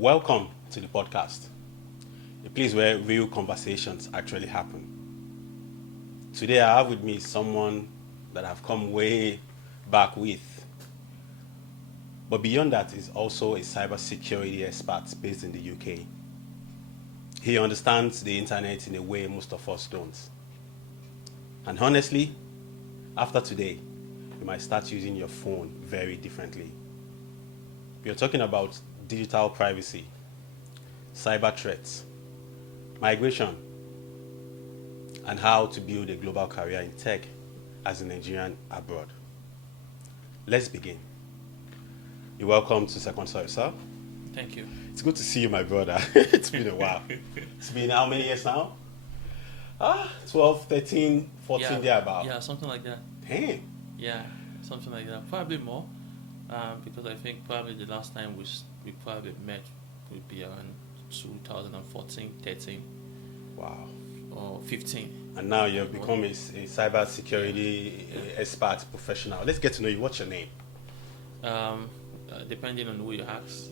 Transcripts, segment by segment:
Welcome to the podcast, a place where real conversations actually happen. Today I have with me someone that I've come way back with. But beyond that, he's also a cybersecurity expert based in the UK. He understands the internet in a way most of us don't. And honestly, after today, you might start using your phone very differently. We are talking about digital privacy, cyber threats, migration, and how to build a global career in tech as a Nigerian abroad. Let's begin. You're welcome to Second Soil, sir. Thank you. It's good to see you, my brother. It's been a while. It's been how many years now? 12, 13, 14, thereabout. Yeah, something like that. Damn. Yeah, something like that. Probably more, because I think probably the last time we probably met would be around 2014, 13. Wow. Or 15. And now you've become a cybersecurity expert professional. Let's get to know you. What's your name? Depending on who you ask.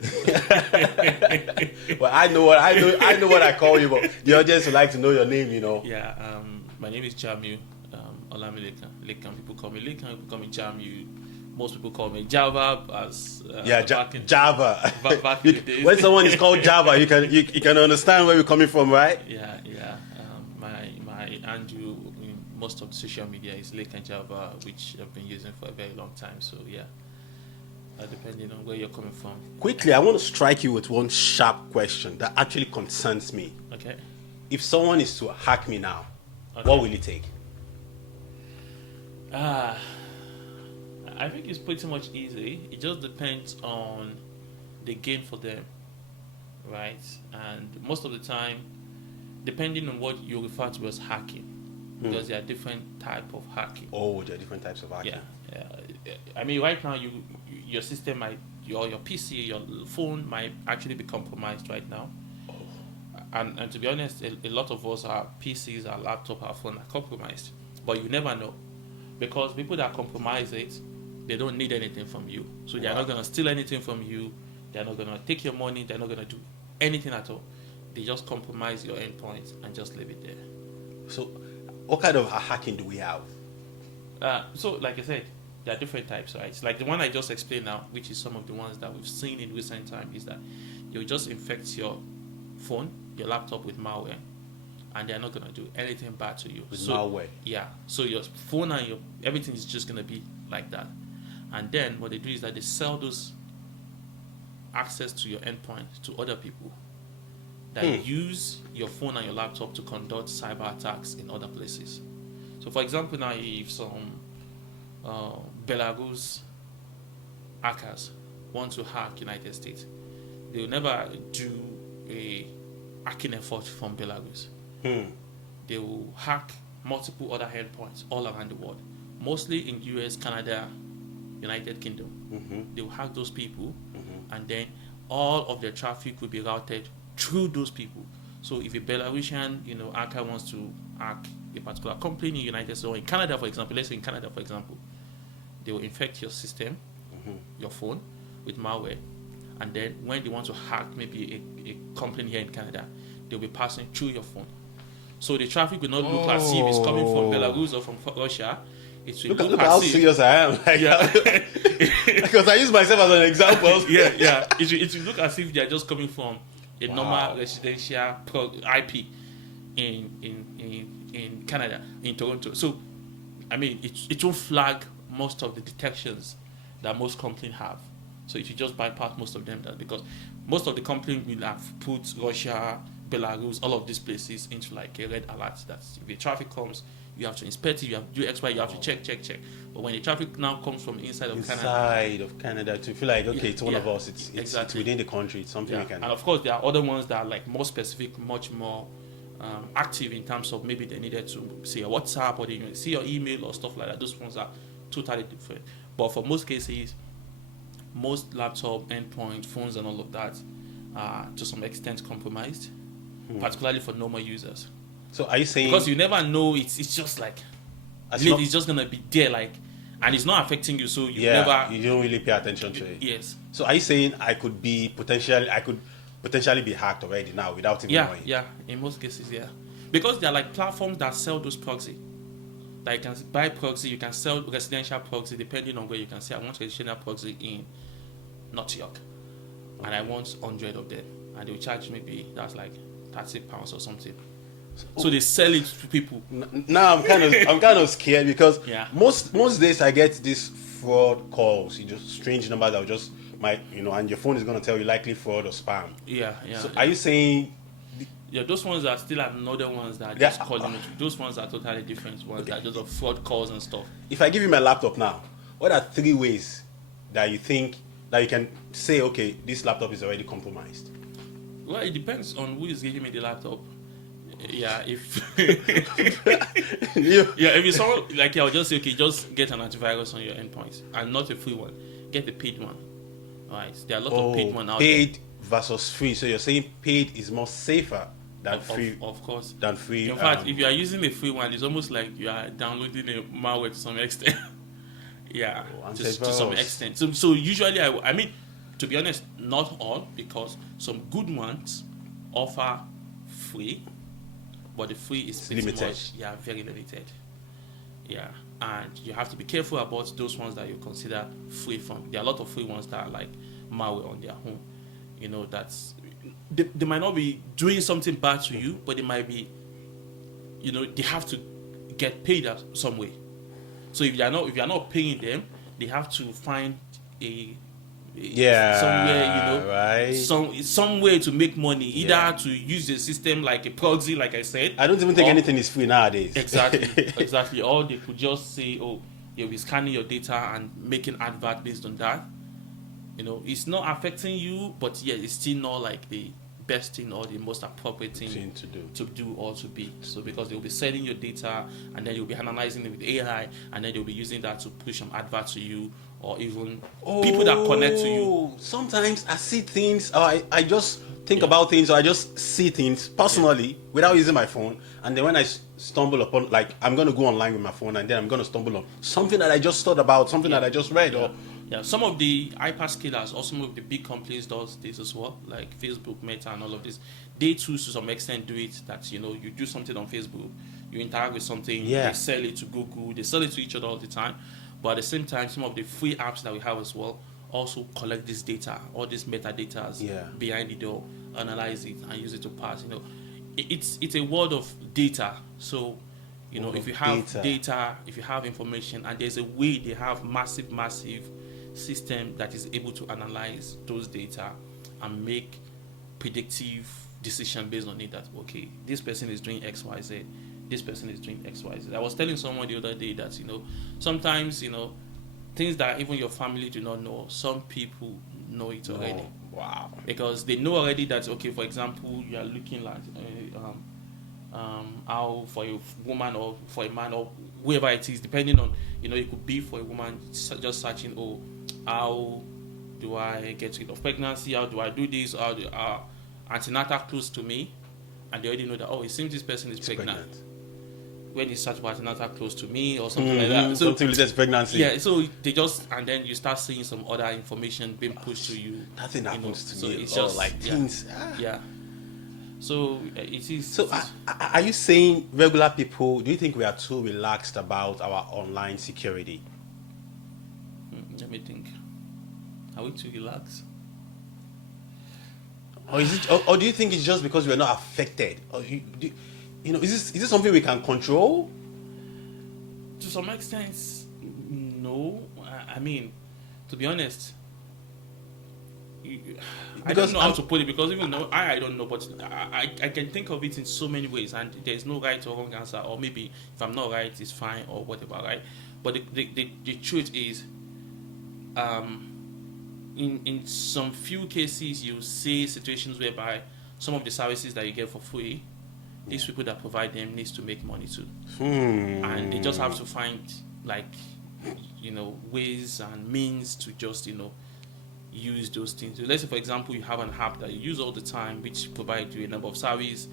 Well, I know what I call you, but the audience would like to know your name, you know. Yeah, my name is Jamiu Olamilekan. Lekan, people call me Lekan, people call me Jamiu. Most people call me Java as Java. Back in the days. When someone is called Java, you can understand where we're coming from, right? Yeah. My handle in most of the social media is Lekan Java, which I've been using for a very long time. So yeah. Depending on where you're coming from. Quickly, I want to strike you with one sharp question that actually concerns me. Okay. If someone is to hack me now, what will it take? I think it's pretty much easy. It just depends on the gain for them, right? And most of the time, depending on what you refer to as hacking, because there are different type of hacking. Oh, there are different types of hacking. Yeah. I mean, right now, your system might, your PC, your phone might actually be compromised right now. Oh. And to be honest, a lot of us, our PCs, our laptop, our phone are compromised. But you never know, because people that compromise it, they don't need anything from you. So they're not going to steal anything from you. They're not going to take your money. They're not going to do anything at all. They just compromise your endpoints and just leave it there. So what kind of hacking do we have? So like I said, there are different types, right? Like the one I just explained now, which is some of the ones that we've seen in recent time, is that you'll just infect your phone, your laptop with malware, and they're not going to do anything bad to you. With malware? Yeah. So your phone and everything is just going to be like that. And then what they do is that they sell those access to your endpoint to other people that use your phone and your laptop to conduct cyber attacks in other places. So for example, now if some Belarus hackers want to hack United States, they will never do a hacking effort from Belarus. They will hack multiple other endpoints all around the world, mostly in US, Canada, United Kingdom. They will hack those people, and then all of their traffic will be routed through those people. So if a Belarusian, hacker wants to hack a particular company in the United States or in Canada, for example, let's say in Canada, for example, they will infect your system, your phone, with malware, and then when they want to hack maybe a company here in Canada, they'll be passing through your phone. So the traffic will not look as if it's coming from Belarus or from Russia. It will Look how serious I am. Because I use myself as an example. It will look as if they are just coming from a normal residential IP in Canada, in Toronto. So, I mean, it will flag most of the detections that most companies have. So if you just bypass most of them, because most of the companies will have put Russia, Belarus, all of these places into like a red alert. That if the traffic comes, you have to inspect it, you have to do X, Y, you have to check. But when the traffic now comes from inside of Canada, to feel like, okay, it's one of us, it's within the country, it's something we can. And of course, there are other ones that are like more specific, much more active in terms of maybe they needed to see a WhatsApp or they see your email or stuff like that. Those ones are totally different. But for most cases, most laptop, endpoint, phones and all of that are to some extent compromised, particularly for normal users. So are you saying... Because you never know, it's just like... It's just going to be there, like... And it's not affecting you, so you don't really pay attention to it. Yes. So are you saying I could potentially be hacked already now without even Yeah, knowing. yeah. In most cases, yeah, because they're like platforms that sell those proxy. Like you can buy proxy, you can sell residential proxy depending on where you can say I want residential proxy in North York, and I want 100 of them, and they'll charge maybe that's like £30 or something. So they sell it to people. Now I'm kind of scared because Yeah. most days I get these fraud calls, just strange numbers that will just and your phone is gonna tell you likely fraud or spam. Yeah, yeah. So are you saying? Yeah, those ones are still another ones that are just calling it. Those ones are totally different ones that are just of fraud calls and stuff. If I give you my laptop now, what are 3 ways that you think that you can say, okay, this laptop is already compromised? Well, it depends on who is giving me the laptop. Yeah, if if it's someone like I'll just say, okay, just get an antivirus on your endpoints and not a free one. Get the paid one. Right? There are a lot of paid one out there. Paid versus free. So you're saying paid is more safer than free? Of course. Than free. In fact, if you are using the free one, it's almost like you are downloading a malware to some extent. Yeah, to some extent. So usually, I mean, to be honest, not all, because some good ones offer free, but the free is limited. Much, very limited. Yeah, and you have to be careful about those ones that you consider free from. There are a lot of free ones that are like malware on their own. That's they might not be doing something bad to you, but they might be, they have to get paid some way. So if you are not paying them, they have to find somewhere, right, some way to make money, either to use the system like a proxy, like I said. I don't even think anything is free nowadays. Exactly. Or they could just say, oh, we're scanning your data and making advert based on that. It's not affecting you, but it's still not like the best thing or the most appropriate thing to do or to be. So because they'll be selling your data and then you'll be analyzing it with AI and then they'll be using that to push some advert to you or even people that connect to you. Sometimes I see things, or I just think about things, or I just see things personally without using my phone, and then when I stumble upon, like, I'm going to go online with my phone and then I'm going to stumble on something that I just thought about, something that I just read, or some of the hyperscalers or some of the big companies does this as well, like Facebook, Meta, and all of this. They too, to some extent, do it. That you do something on Facebook, you interact with something, they sell it to Google, they sell it to each other all the time. But at the same time, some of the free apps that we have as well also collect this data, all these metadata behind the door, analyze it, and use it to pass. It's a world of data. So if you have data, if you have information, and there's a way they have massive system that is able to analyze those data and make predictive decision based on it, that okay, this person is doing XYZ, this person is doing XYZ. I was telling someone the other day that sometimes things that even your family do not know, some people know it already. Wow. Because they know already that, okay, for example, you are looking like how for a woman or for a man or whoever it is, depending on, it could be for a woman just searching, how do I get rid of pregnancy? How do I do this? How do antenatal close to me? And they already know that, it seems this person is pregnant. When you search for antenatal close to me or something like that. So, something related to pregnancy. Yeah, so they just, and then you start seeing some other information being pushed to you. That thing happens to me. It's just like things. Yeah. So it is. So are you saying regular people, do you think we are too relaxed about our online security? Let me think. Are we too relaxed? Or is it? Or do you think it's just because we are not affected? Or is this something we can control? To some extent, no. I mean, to be honest, I don't know how to put it, because even though I don't know, but I can think of it in so many ways, and there's no right or wrong answer, or maybe if I'm not right, it's fine or whatever, right? But the truth is, in some few cases, you see situations whereby some of the services that you get for free, these people that provide them needs to make money too, and they just have to find ways and means to just use those things. So let's say, for example, you have an app that you use all the time, which provides you a number of services,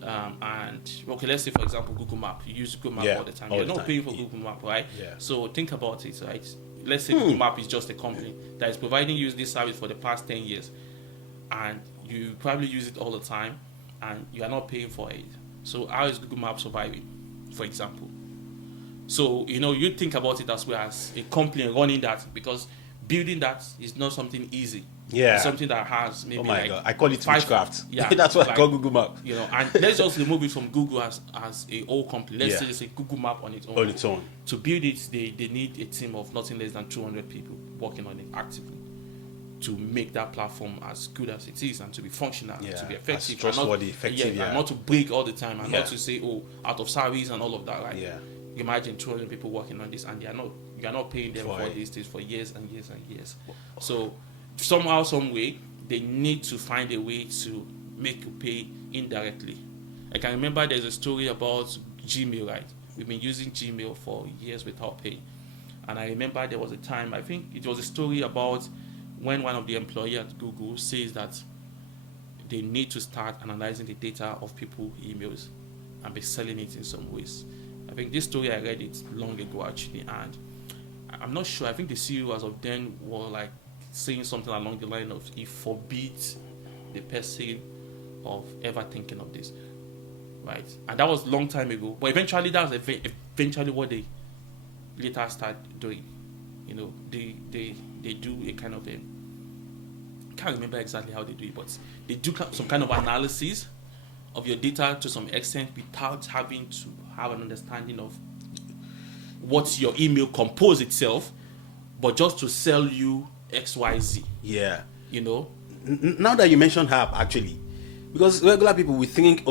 and okay, let's say, for example, Google Map. You use Google Map all the time. You're not paying for Google Map, right? Yeah. So think about it, right? Let's say Google Map is just a company that is providing you this service for the past 10 years, and you probably use it all the time, and you are not paying for it. So how is Google Maps surviving, for example? So you think about it as well as a company running that, because building that is not something easy. Yeah. It's something that has maybe Oh my God, I call it witchcraft. Yeah, That's what I call Google Maps. And let's just remove it from Google as a whole company. Let's say it's a Google Map on its own. On its own. To build it, they need a team of nothing less than 200 people working on it actively to make that platform as good as it is and to be functional, and to be effective, as trustworthy, effective, and not to break all the time, and not to say, out of service and all of that. Right? Yeah. Imagine 200 people working on this, and you're not paying them for these things for years and years and years. So somehow, some way, they need to find a way to make you pay indirectly. I can remember there's a story about Gmail, right? We've been using Gmail for years without paying. And I remember there was a time, I think it was a story about when one of the employees at Google says that they need to start analyzing the data of people's emails and be selling it in some ways. I think this story, I read it long ago actually, and I'm not sure. I think the CEO as of then were like saying something along the line of, it forbids the person of ever thinking of this, right? And that was a long time ago, but eventually that was eventually what they later start doing. They do a kind of a, can't remember exactly how they do it, but they do some kind of analysis of your data to some extent without having to have an understanding of what your email compose itself, but just to sell you XYZ. Yeah. Now that you mentioned app, actually, because regular people we think,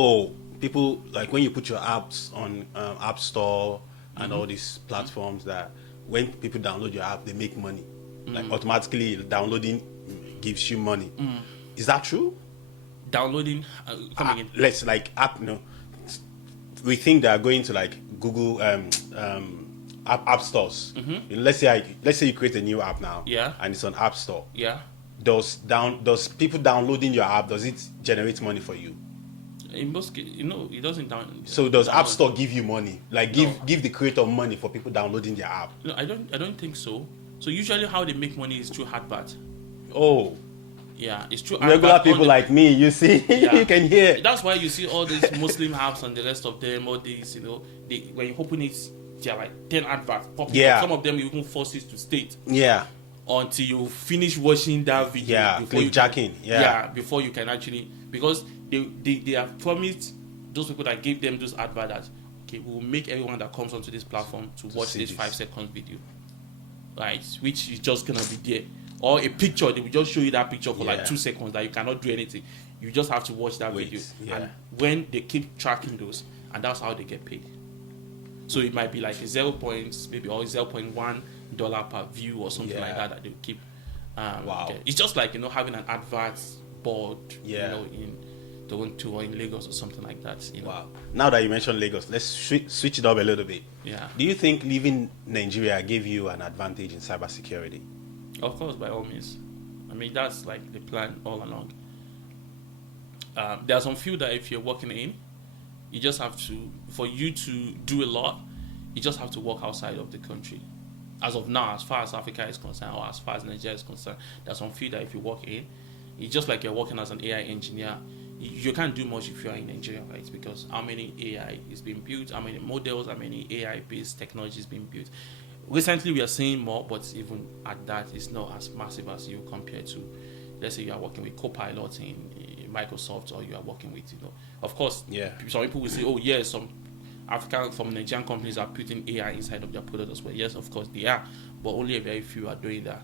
people like when you put your apps on App Store and all these platforms, that when people download your app, they make money. Like automatically downloading gives you money. Is that true? Downloading, let's like app. We think they are going to like Google app stores. Let's say you create a new app now. Yeah. And it's on App Store. Yeah. Does people downloading your app, does it generate money for you? In most cases, it doesn't So does App Store give you money? Like give the creator money for people downloading their app? No, I don't think so. So usually how they make money is through advert. Oh. Yeah, it's true. Regular people like me, you see, you can hear. That's why you see all these Muslim apps and the rest of them, all these, when you open it, there are like 10 adverts popping up. Some of them even force you to state. Yeah. Until you finish watching that video. Yeah, before you jacking. Before you can actually, because they have promised those people that gave them those adverts that, okay, we will make everyone that comes onto this platform to watch this 5-second video. Right? Which is just going to be there. Or a picture, they will just show you that picture for like 2 seconds that you cannot do anything. You just have to watch that video. And when they keep tracking those, and that's how they get paid. So it might be like a 0.1 per view or something like that they keep. Wow. It's just like having an advert board, in Toronto or in Lagos or something like that. Wow. Now that you mentioned Lagos, let's switch it up a little bit. Yeah. Do you think leaving Nigeria gave you an advantage in cybersecurity? Of course, by all means. I mean, that's like the plan all along. There are some fields that if you're working in, you just have to, for you to do a lot, you just have to work outside of the country. As of now, as far as Africa is concerned, or as far as Nigeria is concerned, there's some field that if you work in, it's just like you're working as an AI engineer. You can't do much if you are in Nigeria, right? Because how many AI is being built, how many models, how many AI-based technologies being built. Recently, we are seeing more, but even at that, it's not as massive as you compare to, let's say you are working with Copilot in Microsoft, or you are working with, of course, some people will say, oh, yes, some Nigerian companies are putting AI inside of their product as well. Yes, of course, they are, but only a very few are doing that.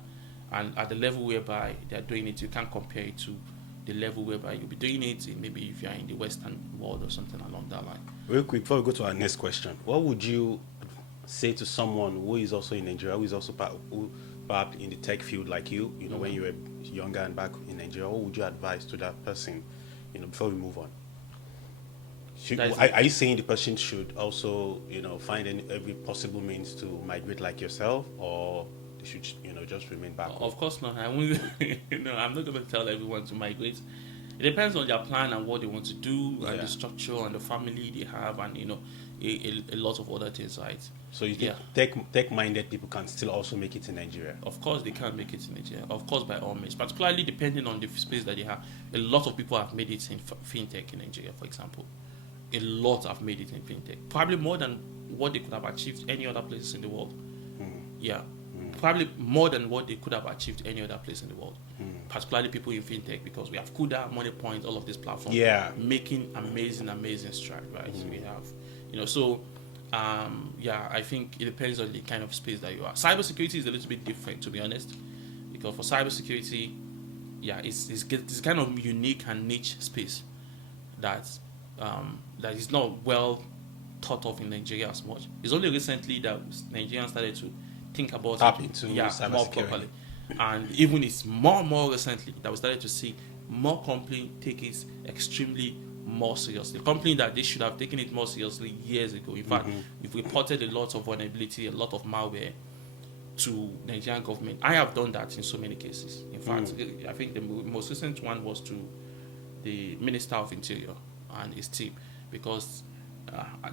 And at the level whereby they are doing it, you can't compare it to the level whereby you'll be doing it in maybe if you are in the Western world or something along that line. Real quick, before we go to our next question, what would you say to someone who is also in Nigeria, who is also perhaps in the tech field like you, when you were younger and back in Nigeria, what would you advise to that person, before we move on? Are you saying the person should also, find every possible means to migrate like yourself, or they should, just remain back home? Of course not. I won't, I'm not going to tell everyone to migrate. It depends on their plan and what they want to do, and the structure and the family they have, and a lot of other things, right? So you think tech-minded people can still also make it in Nigeria? Of course, they can make it in Nigeria. Of course, by all means. Particularly depending on the space that they have. A lot of people have made it in fintech in Nigeria, for example. A lot have made it in fintech. Probably more than what they could have achieved any other places in the world. Yeah. Probably more than what they could have achieved any other place in the world. Particularly people in fintech, because we have Kuda, Money Point, all of these platforms. Yeah. Making amazing strides, right? So we have, so I think it depends on the kind of space that you are. Cybersecurity is a little bit different, to be honest, because for cybersecurity, it's kind of unique and niche space that is not well thought of in Nigeria as much. It's only recently that Nigerians started to think about tap into more properly, and even it's more recently that we started to see more companies take it extremely more seriously. Company that they should have taken it more seriously years ago. In fact, we've reported a lot of vulnerability, a lot of malware to Nigerian government. I have done that in so many cases. In fact, I think the most recent one was to the Minister of Interior and his team, because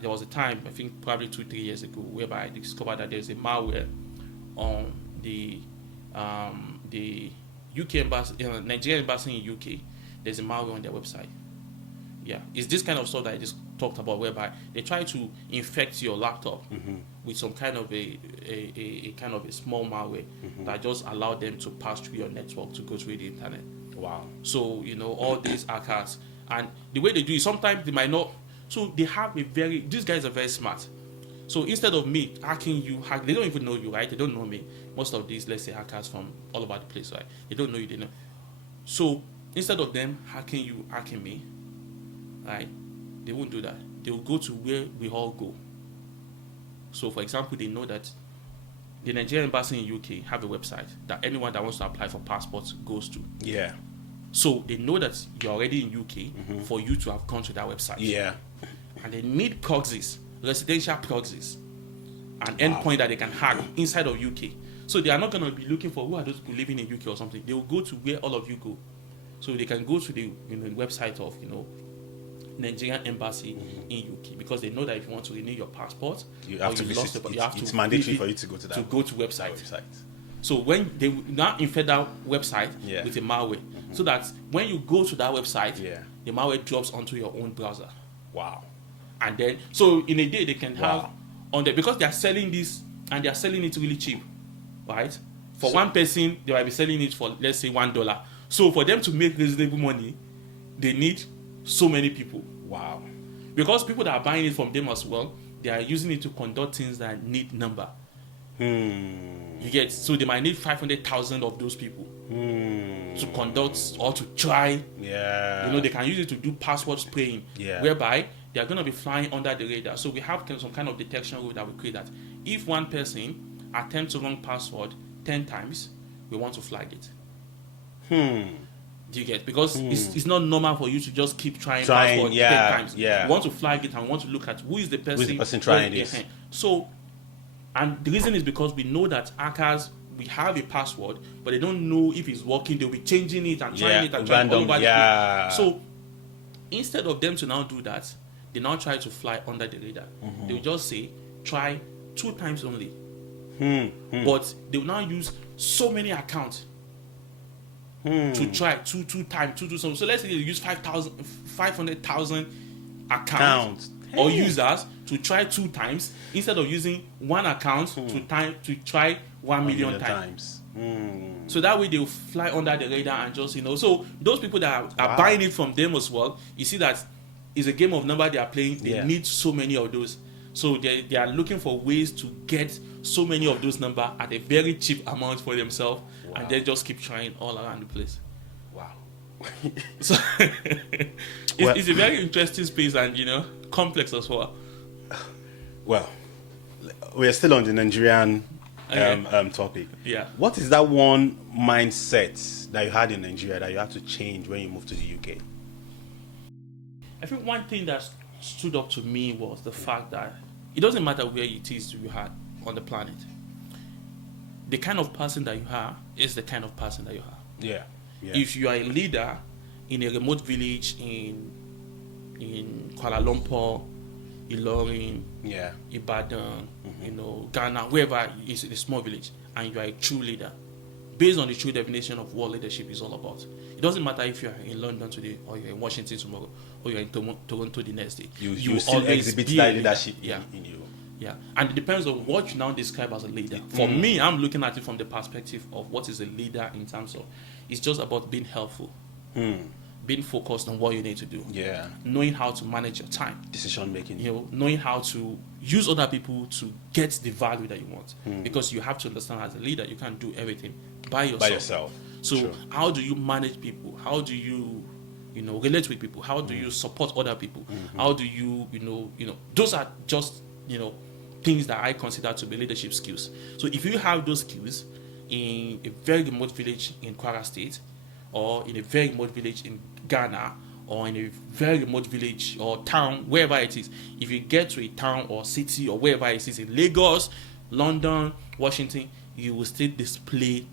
there was a time, I think probably 2-3 years ago, whereby I discovered that there's a malware on the UK embassy, Nigerian embassy in UK. There's a malware on their website. Yeah, it's this kind of stuff that I just talked about, whereby they try to infect your laptop with some kind of a kind of a small malware that just allow them to pass through your network to go through the internet. Wow. So all these hackers, and the way they do it, sometimes they might not. So they have these guys are very smart. So instead of me hacking you, they don't even know you, right? They don't know me. Most of these, let's say, hackers from all over the place, right? They don't know you, they know. So instead of them hacking you, hacking me, right? They won't do that. They will go to where we all go. So for example, they know that the Nigerian embassy in UK have a website that anyone that wants to apply for passports goes to. Yeah. So they know that you're already in UK for you to have gone to that website. Yeah. And they need proxies, residential proxies, an endpoint that they can hack inside of UK. So they are not going to be looking for who are those people living in UK or something. They will go to where all of you go. So they can go to the website of Nigerian embassy in UK, because they know that if you want to renew your passport, you have to visit. It's mandatory for you to go to that. To go to website. So when they now infect that website with a malware, so that when you go to that website, the malware drops onto your own browser. Wow. And then, so in a day they can have on there, because they are selling this and they are selling it really cheap, right? For one person, they might be selling it for, let's say, $1. So for them to make reasonable money, they need so many people. Wow. Because people that are buying it from them as well, they are using it to conduct things that need number. You get, so they might need 500,000 of those people to conduct or to try. Yeah. They can use it to do password spraying, whereby they are going to be flying under the radar. So we have some kind of detection rule that we create that if one person attempts a wrong password 10 times, we want to flag it. Do you get? Because it's not normal for you to just keep trying password 10 times. Yeah. We want to flag it and want to look at who is the person. Who is the person trying this? So, and the reason is because we know that hackers, we have a password, but they don't know if it's working. They'll be changing it and trying it and trying all over the place. So instead of them to now do that, they now try to fly under the radar. They will just say, try 2 times only. But they will now use so many accounts to try two times. So let's say they use 500,000 accounts or users to try 2 times instead of using 1 account to try 1 million times. So that way they will fly under the radar and just so those people that are buying it from them as well, you see that it's a game of number they are playing. They need so many of those, so they are looking for ways to get so many of those numbers at a very cheap amount for themselves, and they just keep trying all around the place. Wow. So it's a very interesting space and complex as well. Well, we are still on the Nigerian topic. Yeah. What is that one mindset that you had in Nigeria that you had to change when you moved to the UK? I think one thing that stood up to me was the fact that it doesn't matter where it is you are on the planet. The kind of person that you are is the kind of person that you are. Yeah. If you are a leader in a remote village in Kuala Lumpur, Ilorin, Yeah. Ibadan, Ghana, wherever is a small village, and you are a true leader, based on the true definition of what leadership is all about. It doesn't matter if you are in London today, or you're in Washington tomorrow, or you're in Toronto the next day. You still exhibit that leadership in you. Yeah, and it depends on what you now describe as a leader. For me, I'm looking at it from the perspective of what is a leader in terms of, it's just about being helpful, being focused on what you need to do. Yeah. Knowing how to manage your time. Decision making. Knowing how to use other people to get the value that you want. Because you have to understand, as a leader, you can't do everything by yourself. So True. how do you manage people? How do you relate with people? How do you support other people? How do you those are just things that I consider to be leadership skills. So if you have those skills in a very remote village in Kwara State, or in a very remote village in Ghana, or in a very remote village or town, wherever it is, if you get to a town or city or wherever it is, in Lagos, London, Washington, you will still display.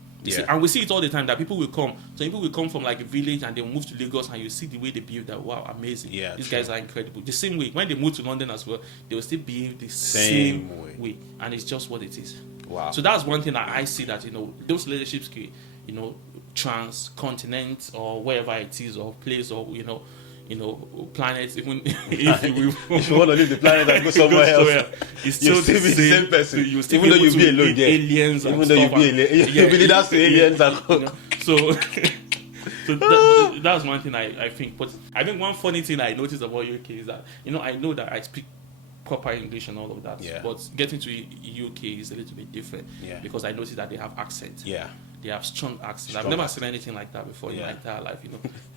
And we see it all the time that people will come. So people will come from like a village and they will move to Lagos, and you see the way they behave. That wow, amazing! Yeah, these true. guys are incredible. The same way when they move to London as well, they will still behave the same way, and it's just what it is. Wow. So that's one thing that I see, that those leadership skills, transcontinent or wherever it is, or place, or planets, even if you want to leave the planet and go somewhere else, it's still the same person. You still even though you be alone there, aliens, even though you be alien, you be leaders to aliens, so that's one thing I think. But I think one funny thing I noticed about UK is that I know that I speak proper English and all of that, but getting to UK is a little bit different, because I noticed that they have accent. They have strong accents. I've never seen anything like that before in my entire life.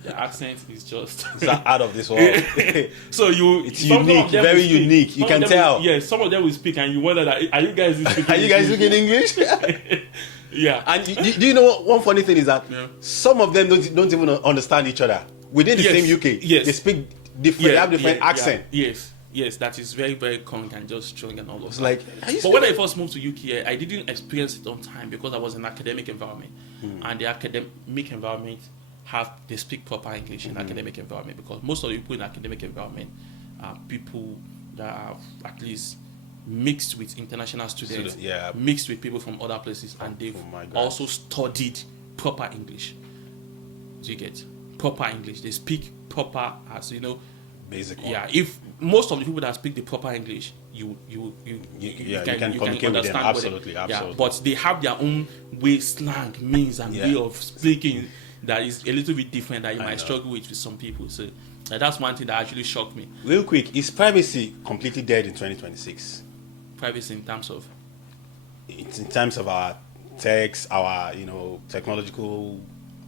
The accent is just it's out of this world. So it's unique, very unique. You can tell. Some of them will speak, and you wonder that are you guys speaking? Are you guys speaking English? Yeah. And do you know what? One funny thing is that some of them don't even understand each other within the same UK. Yes. They speak different. They have different accent. Yes, that is very, very common and just strong and all of that. It's like, but when I first moved to UK, I didn't experience it on time because I was in an academic environment, and the academic environment they speak proper English in academic environment, because most of the people in academic environment are people that have at least mixed with international students, mixed with people from other places, and they've also studied proper English. Do you get proper English? They speak proper, as basic. Yeah, if most of the people that speak the proper English, you can communicate with them. Absolutely. But they have their own way, slang, means, and way of speaking that is a little bit different, that you might struggle with some people. So that's one thing that actually shocked me. Real quick, is privacy completely dead in 2026? Privacy in terms of? It's in terms of our techs, our technological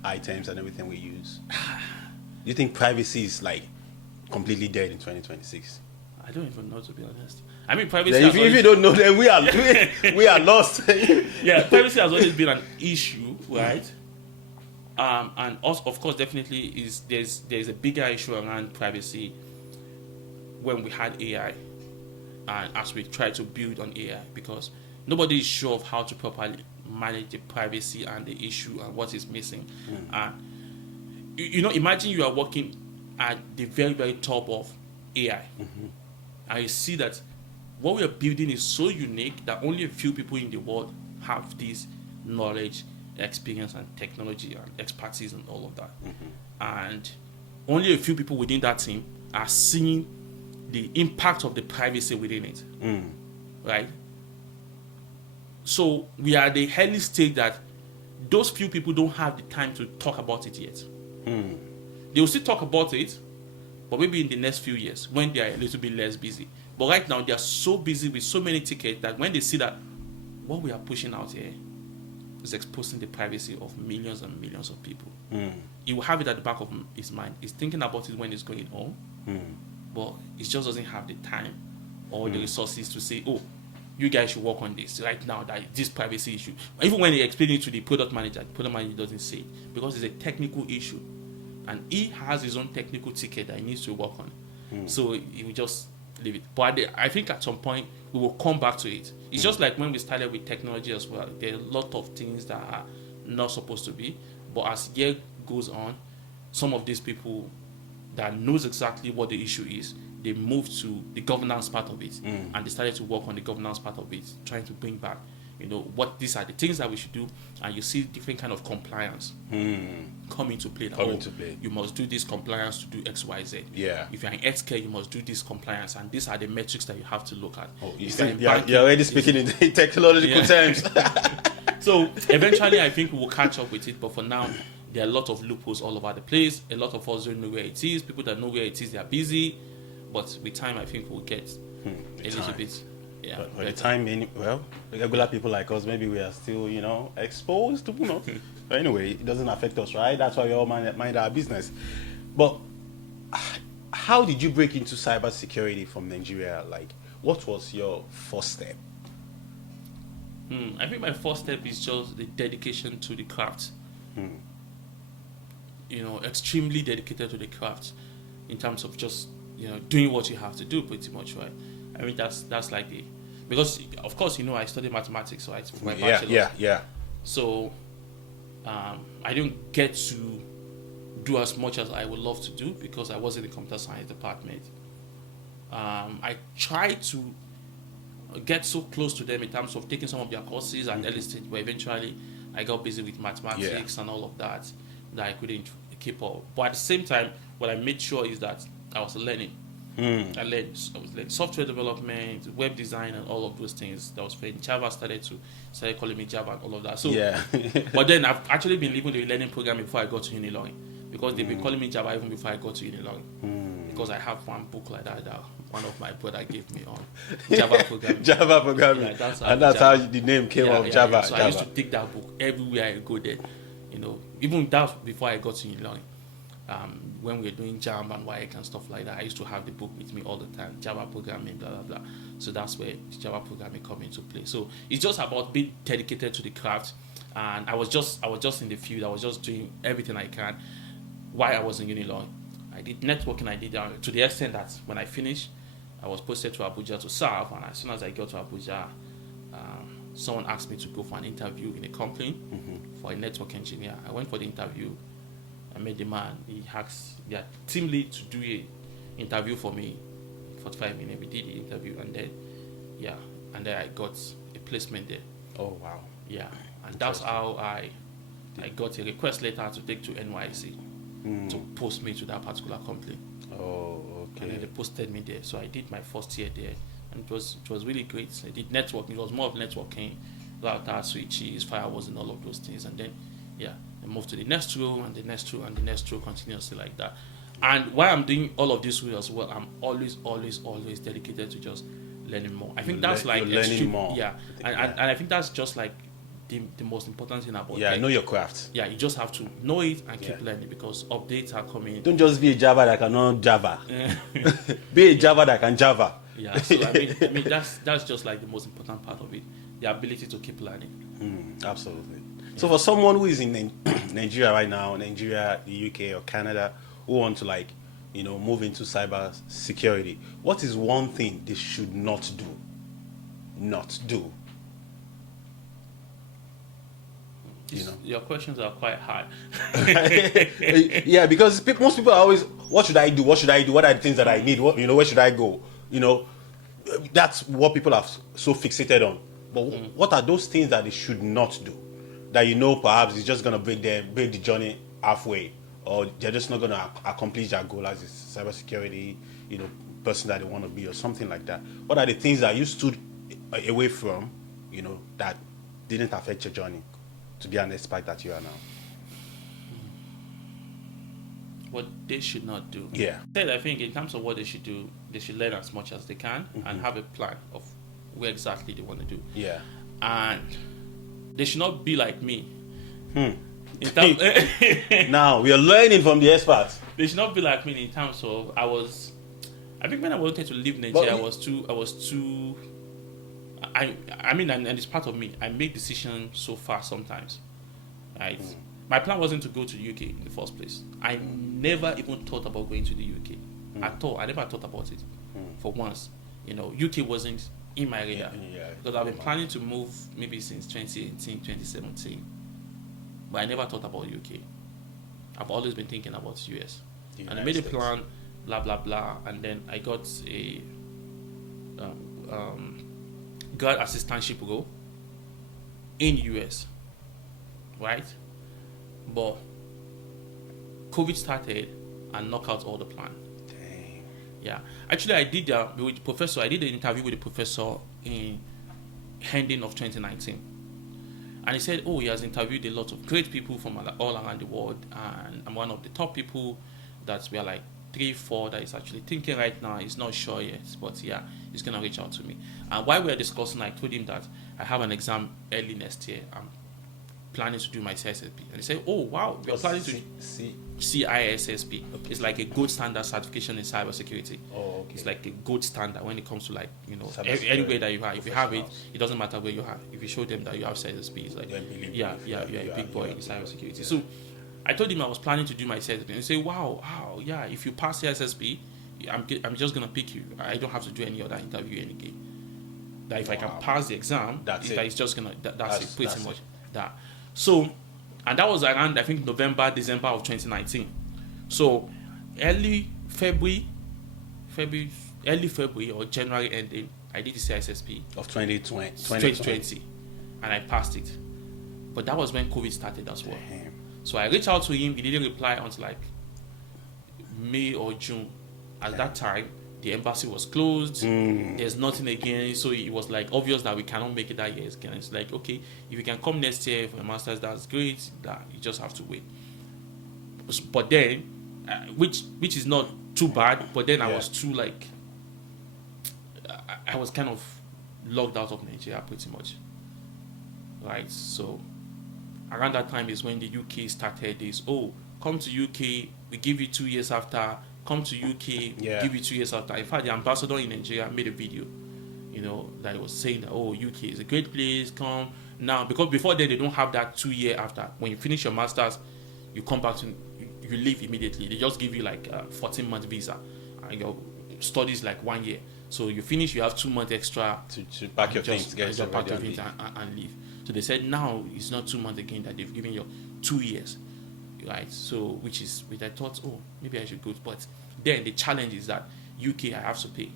items and everything we use. Do you think privacy is like completely dead in 2026? I don't even know, to be honest. I mean, privacy. If you don't know, then we are lost. Yeah, privacy has always been an issue, right? And also, of course, definitely there's a bigger issue around privacy when we had AI, and as we try to build on AI, because nobody is sure of how to properly manage the privacy and the issue and what is missing. Imagine you are working at the very, very top of AI, and you see that what we are building is so unique that only a few people in the world have this knowledge, experience, and technology and expertise and all of that. And only a few people within that team are seeing the impact of the privacy within it. Right? So we are at the early stage that those few people don't have the time to talk about it yet. They will still talk about it, but maybe in the next few years when they are a little bit less busy. But right now they are so busy with so many tickets that when they see that what we are pushing out here is exposing the privacy of millions and millions of people, he will have it at the back of his mind. He's thinking about it when he's going home, but he just doesn't have the time or the resources to say, oh, you guys should work on this right now, that this privacy issue. Even when he explains it to the product manager doesn't say it because it's a technical issue. And he has his own technical ticket that he needs to work on. So he will just leave it. But I think at some point we will come back to it. It's just like when we started with technology as well. There are a lot of things that are not supposed to be. But as year goes on, some of these people that knows exactly what the issue is they moved to the governance part of it, and they started to work on the governance part of it, trying to bring back, what these are the things that we should do, and you see different kind of compliance come into play. You must do this compliance to do X, Y, Z. Yeah. If you're in healthcare, you must do this compliance, and these are the metrics that you have to look at. Oh, you're already speaking in technological terms. So eventually, I think we will catch up with it, but for now, there are a lot of loopholes all over the place. A lot of us don't know where it is. People that know where it is, they are busy. But with time, I think we'll get a little bit. Yeah. But by the time, regular people like us, maybe we are still, exposed to, But anyway, it doesn't affect us, right? That's why we all mind our business. But how did you break into cybersecurity from Nigeria? Like, what was your first step? I think my first step is just the dedication to the craft. Extremely dedicated to the craft in terms of just, doing what you have to do pretty much, right? I mean, that's like because of course, I studied mathematics, right? For my bachelor's. Yeah. So, I didn't get to do as much as I would love to do because I was in the computer science department. I tried to get so close to them in terms of taking some of their courses at early stage, but eventually I got busy with mathematics and all of that I couldn't keep up. But at the same time, what I made sure is that I was learning. I was learning software development, web design, and all of those things. That was when Java started calling me Java and all of that. So, but then I've actually been living the learning program before I got to Unilorin, because they've been calling me Java even before I got to Unilorin. Because I have one book like that one of my brother gave me on Java programming. Java programming. Yeah, that's how the name came of Java. So I used to take that book everywhere I go there. Even that before I got to Unilorin. When we were doing Jam and WAEC and stuff like that, I used to have the book with me all the time, Java programming, blah, blah, blah. So that's where Java programming come into play. So it's just about being dedicated to the craft. And I was just in the field. I was just doing everything I can while I was in Unilorin. I did networking. I did to the extent that when I finished, I was posted to Abuja to serve. And as soon as I got to Abuja, someone asked me to go for an interview in a company for a network engineer. I went for the interview. I met the man. He asked their team lead to do an interview for me. 45 minutes. We did the interview, and then I got a placement there. Oh wow! Yeah, and that's how I got a request letter to take to NYC to post me to that particular company. Oh, okay. And then they posted me there. So I did my first year there, and it was really great. I did networking. It was more of networking, router, switches, firewalls, and all of those things. And then I moved to the next row and the next row and the next row, continuously like that. And while I'm doing all of this way as well, I'm always dedicated to just learning more. I think that's like learning more. Yeah, and I think that's just like the most important thing about know your craft. Yeah, you just have to know it and keep learning, because updates are coming. Don't just be a Java that cannot Java. Be a Java that can Java. Yeah, so I mean that's just like the most important part of it, the ability to keep learning. Absolutely. So for someone who is in Nigeria right now, the UK or Canada, who want to move into cyber security, what is one thing they should not do? Your questions are quite hard. Yeah, because most people are always, what should I do? What are the things that I need? Where should I go? That's what people are so fixated on. But what are those things that they should not do? That perhaps it's just going to break the journey halfway, or they're just not going to accomplish their goal as a cybersecurity, person that they want to be, or something like that. What are the things that you stood away from, that didn't affect your journey to be an expert that you are now? What they should not do. Yeah. I think in terms of what they should do, they should learn as much as they can and have a plan of where exactly they want to do. Yeah. And they should not be like me. Now we are learning from the experts. They should not be like me in terms of I think when I wanted to leave Nigeria, I was too. I mean, and it's part of me. I make decisions so fast sometimes. Right. My plan wasn't to go to the UK in the first place. I never even thought about going to the UK at all. I never thought about it for once. UK wasn't in my radar, because I've been planning to move maybe since 2018, 2017, but I never thought about UK. I've always been thinking about US, and I made a plan blah blah blah, and then I got a grad assistantship role in US, right? But COVID started and knocked out all the plan. Dang. Yeah, actually, I did with the professor. I did an interview with the professor in ending of 2019, and he said, "Oh, he has interviewed a lot of great people from all around the world, and I'm one of the top people that we are like 3-4 that is actually thinking right now. He's not sure yet, but yeah, he's gonna reach out to me." And while we were discussing, I told him that I have an exam early next year. I'm planning to do my CISSP, and he said, "Oh wow, you're planning to CISSP. Okay. It's like a gold standard certification in cybersecurity. Oh, okay. It's like a gold standard when it comes to, like, Cybersecurity anywhere that you have. If you have it, professionals. it doesn't matter where you have. If you show them that you have CISSP, it's like, you're a big boy in cybersecurity." Yeah. So I told him I was planning to do my CISSP, and he said, "Wow, yeah. If you pass CISSP, I'm just gonna pick you. I don't have to do any other interview again. That if I can pass the exam, that's just gonna that's it, pretty much that." So, and that was around, I think, November, December of 2019. So early February or January ending, I did the CISSP Of 2020. 2020, and I passed it. But that was when COVID started as well. Damn. So I reached out to him. He didn't reply until like May or June. At that time, the embassy was closed. There's nothing again. So it was like obvious that we cannot make it that year again. It's like, okay, if you can come next year for a master's, that's great. That you just have to wait. But then, which is not too bad. But then I was too like, I was kind of locked out of Nigeria pretty much. Right. So around that time is when the UK started this. Oh, come to UK. We give you 2 years after. Come to UK, give you 2 years after. In fact, the ambassador in Nigeria made a video, that was saying that, oh, UK is a great place, come now. Because before then, they don't have that 2 year after. When you finish your master's, you come back to, you leave immediately. They just give you like a 14-month visa, and your studies like 1 year. So you finish, you have 2 months extra to pack your things, get your pack your things and leave. So they said now it's not 2 months again that they've given you 2 years. Right, so which I thought, oh, maybe I should go, but then the challenge is that UK I have to pay,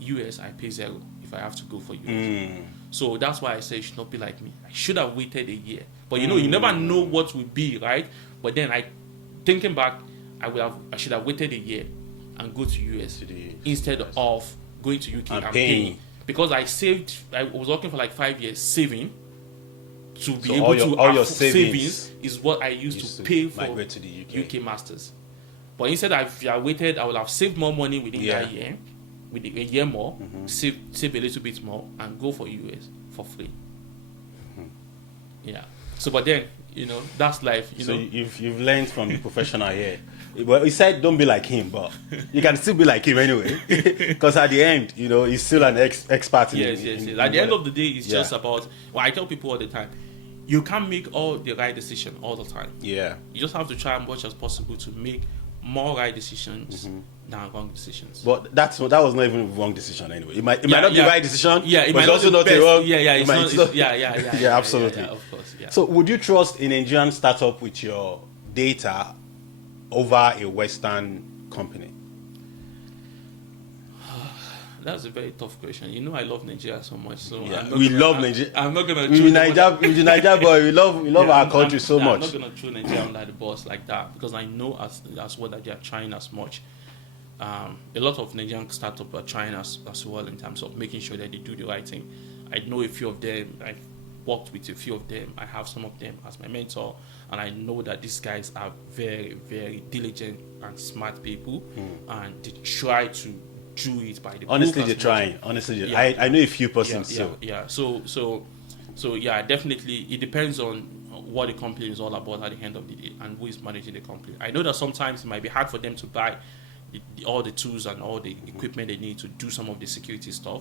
US I pay zero if I have to go for US. So that's why I say it should not be like me. I should have waited a year, but you never know what will be, right? But then thinking back, I should have waited a year and go to US instead of going to UK and paying, because I was working for like 5 years saving. To be able to all your savings is what I used to pay for to the UK masters. But instead, if I waited, I would have saved more money within that year, with a year more, save a little bit more, and go for US for free. Yeah. So, but then that's life. So you've learned from the professional here. Well, he said don't be like him, but you can still be like him anyway. Because at the end, he's still an expert. Yes. At the end of the day, it's just about. Well, I tell people all the time, you can't make all the right decision all the time. Yeah. You just have to try as much as possible to make more right decisions than wrong decisions. But that was not even a wrong decision anyway. It might not be the right decision. Yeah, it but might it's also not be not a wrong. Yeah, yeah, absolutely. Yeah, of course. Yeah. So, would you trust a Nigerian startup with your data over a Western company? That's a very tough question. I love Nigeria so much. So we love Nigeria. I'm not gonna. We're Nigeria boy. We love our country so much. I'm not gonna throw Nigeria under the bus like that, because I know as well that they are trying as much. A lot of Nigerian startups are trying as well in terms of making sure that they do the right thing. I know a few of them. I've worked with a few of them. I have some of them as my mentor, and I know that these guys are very, very diligent and smart people, and they try to do it by the honestly they're trying. Honestly, I know a few persons. So yeah, definitely it depends on what the company is all about at the end of the day and who is managing the company. I know that sometimes it might be hard for them to buy all the tools and all the equipment they need to do some of the security stuff,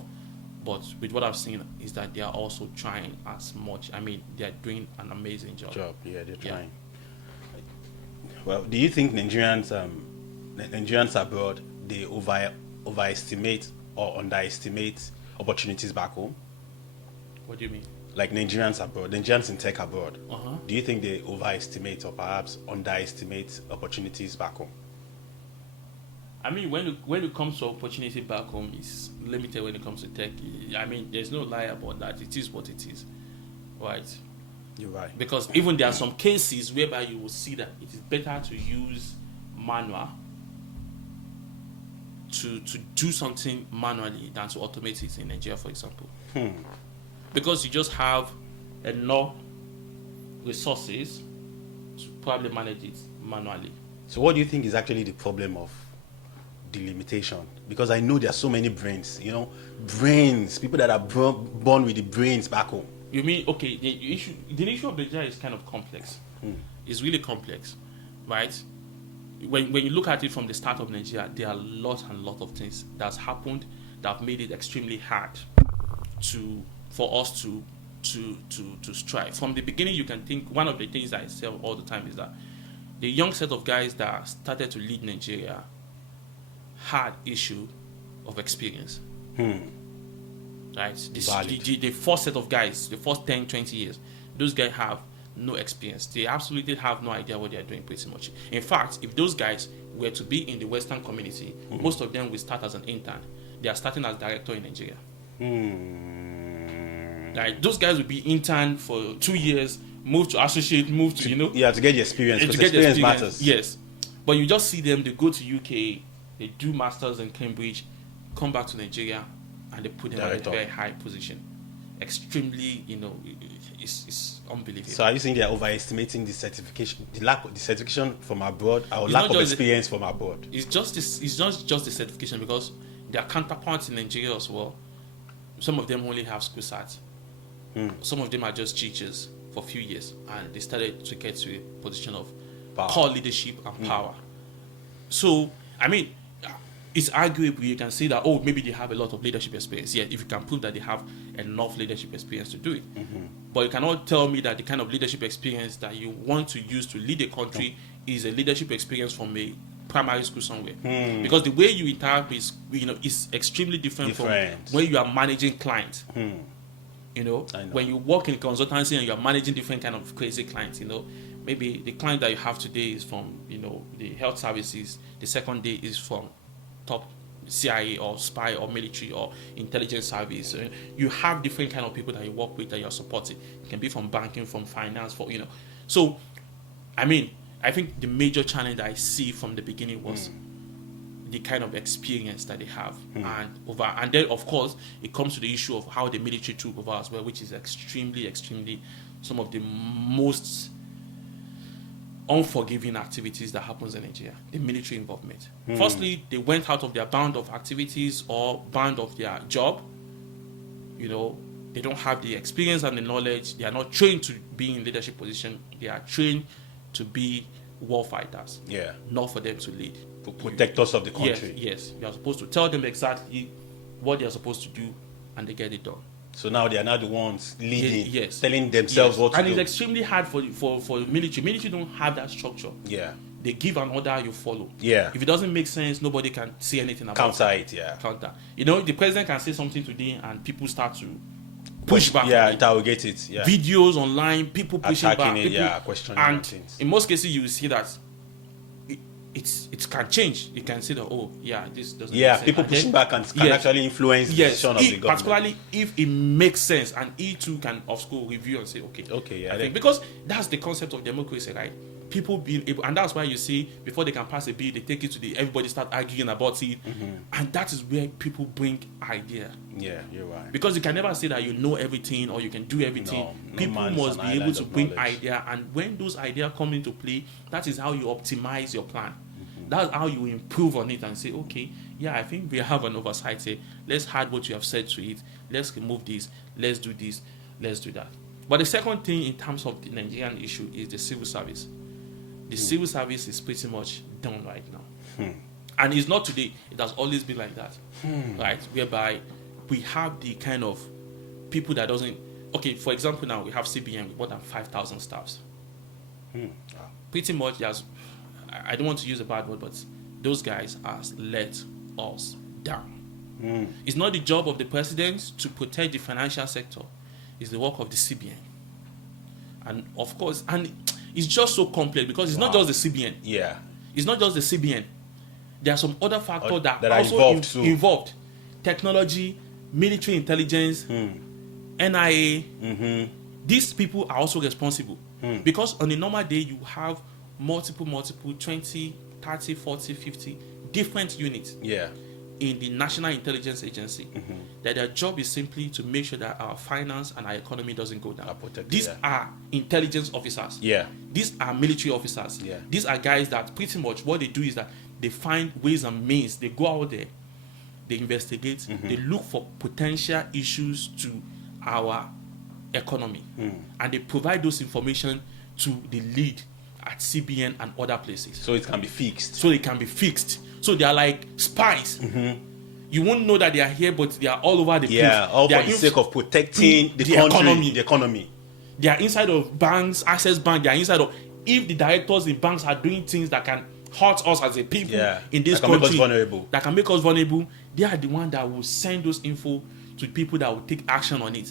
but with what I've seen is that they are also trying as much. I mean, they are doing an amazing job. Yeah, they're trying. Well, do you think Nigerians abroad, they overestimate or underestimate opportunities back home? What do you mean? Like Nigerians abroad, Nigerians in tech abroad. Do you think they overestimate or perhaps underestimate opportunities back home? I mean, when it comes to opportunity back home, it's limited when it comes to tech. I mean, there's no lie about that. It is what it is, right? You're right. Because even there are some cases whereby you will see that it is better to use manual to do something manually than to automate it in Nigeria, for example. Because you just have enough resources to probably manage it manually. So what do you think is actually the problem of the limitation? Because I know there are so many brains, people that are born with the brains back home. You mean, okay, the issue of Nigeria is kind of complex. It's really complex, right? When you look at it from the start of Nigeria, there are lots and lots of things that's happened that have made it extremely hard for us to strive. From the beginning, you can think one of the things that I say all the time is that the young set of guys that started to lead Nigeria had issue of experience. Right? The first set of guys, the first 10, 20 years, those guys have no experience. They absolutely have no idea what they are doing pretty much. In fact, if those guys were to be in the Western community, most of them will start as an intern. They are starting as director in Nigeria. Like, those guys will be intern for 2 years, move to associate, to to get the experience, because experience matters. Yes. But you just see them, they go to UK, they do masters in Cambridge, come back to Nigeria, and they put them in a very high position. Extremely, it's unbelievable. So are you saying they are overestimating the certification, the certification from abroad, or lack of experience from abroad? It's not just the certification, because their counterparts in Nigeria as well, some of them only have school certs. Some of them are just teachers for a few years, and they started to get to a position of core leadership and power. So, I mean, it's arguable. You can say that, maybe they have a lot of leadership experience. Yeah, if you can prove that they have enough leadership experience to do it. But you cannot tell me that the kind of leadership experience that you want to use to lead a country is a leadership experience from a primary school somewhere. Because the way you interact is extremely different from when you are managing clients. When you work in consultancy and you are managing different kind of crazy clients, maybe the client that you have today is from, the health services. The second day is from top CIA or spy or military or intelligence service. You have different kind of people that you work with that you're supporting. It can be from banking, from finance, So, I mean, I think the major challenge that I see from the beginning was the kind of experience that they have. And then, of course, it comes to the issue of how the military took over as well, which is extremely, extremely some of the most unforgiving activities that happens in Nigeria, the military involvement. Firstly, they went out of their bound of activities or bound of their job. They don't have the experience and the knowledge. They are not trained to be in leadership position. They are trained to be war fighters. Yeah. Not for them to lead. Protectors of the country. Yes. You are supposed to tell them exactly what they are supposed to do, and they get it done. So now they are not the ones leading, telling themselves what to do. And it's extremely hard for military. Military don't have that structure. Yeah. They give an order, you follow. Yeah. If it doesn't make sense, nobody can say anything about it. Counter. The president can say something today and people start to push back. Yeah, interrogate it. Yeah. Videos online, people pushing attacking back. It, questioning and things. In most cases, you will see that it can change. You can say that, this doesn't make sense. People pushing back can actually influence the decision of the government. Particularly if it makes sense, and it too can, of course, review and say, I think, because that's the concept of democracy, right? People being able, and that's why you see, before they can pass a bill, they take it to everybody start arguing about it, and that is where people bring idea. Yeah, you're right. Because you can never say that you know everything or you can do everything. People must be able to bring idea, and when those ideas come into play, that is how you optimize your plan. That's how you improve on it and say, I think we have an oversight here. Let's add what you have said to it. Let's remove this. Let's do this. Let's do that. But the second thing in terms of the Nigerian issue is the civil service. The civil service is pretty much done right now. And it's not today. It has always been like that. Right? Whereby we have the kind of people that doesn't... Okay, for example, now we have CBN with more than 5,000 staffs. Pretty much, I don't want to use a bad word, but those guys have let us down. It's not the job of the president to protect the financial sector. It's the work of the CBN. And of course, and it's just so complex because it's not just the CBN. Yeah. It's not just the CBN. there are some other factors that are also involved too. involved. Technology, military intelligence, NIA. These people are also responsible. Because on a normal day, you have multiple, 20, 30, 40, 50 different units in the National Intelligence Agency. That their job is simply to make sure that our finance and our economy doesn't go down. These are intelligence officers. These are military officers. These are guys that pretty much what they do is that they find ways and means. They go out there, they investigate, they look for potential issues to our economy, and they provide those information to the lead at CBN and other places. So it can be fixed. So they are like spies. You won't know that they are here, but they are all over the place. All for the sake of protecting the country, the economy. They are inside of banks, Access Bank. They are inside of. If the directors in banks are doing things that can hurt us as a people in this country, that can make us vulnerable, they are the one that will send those info to people that will take action on it.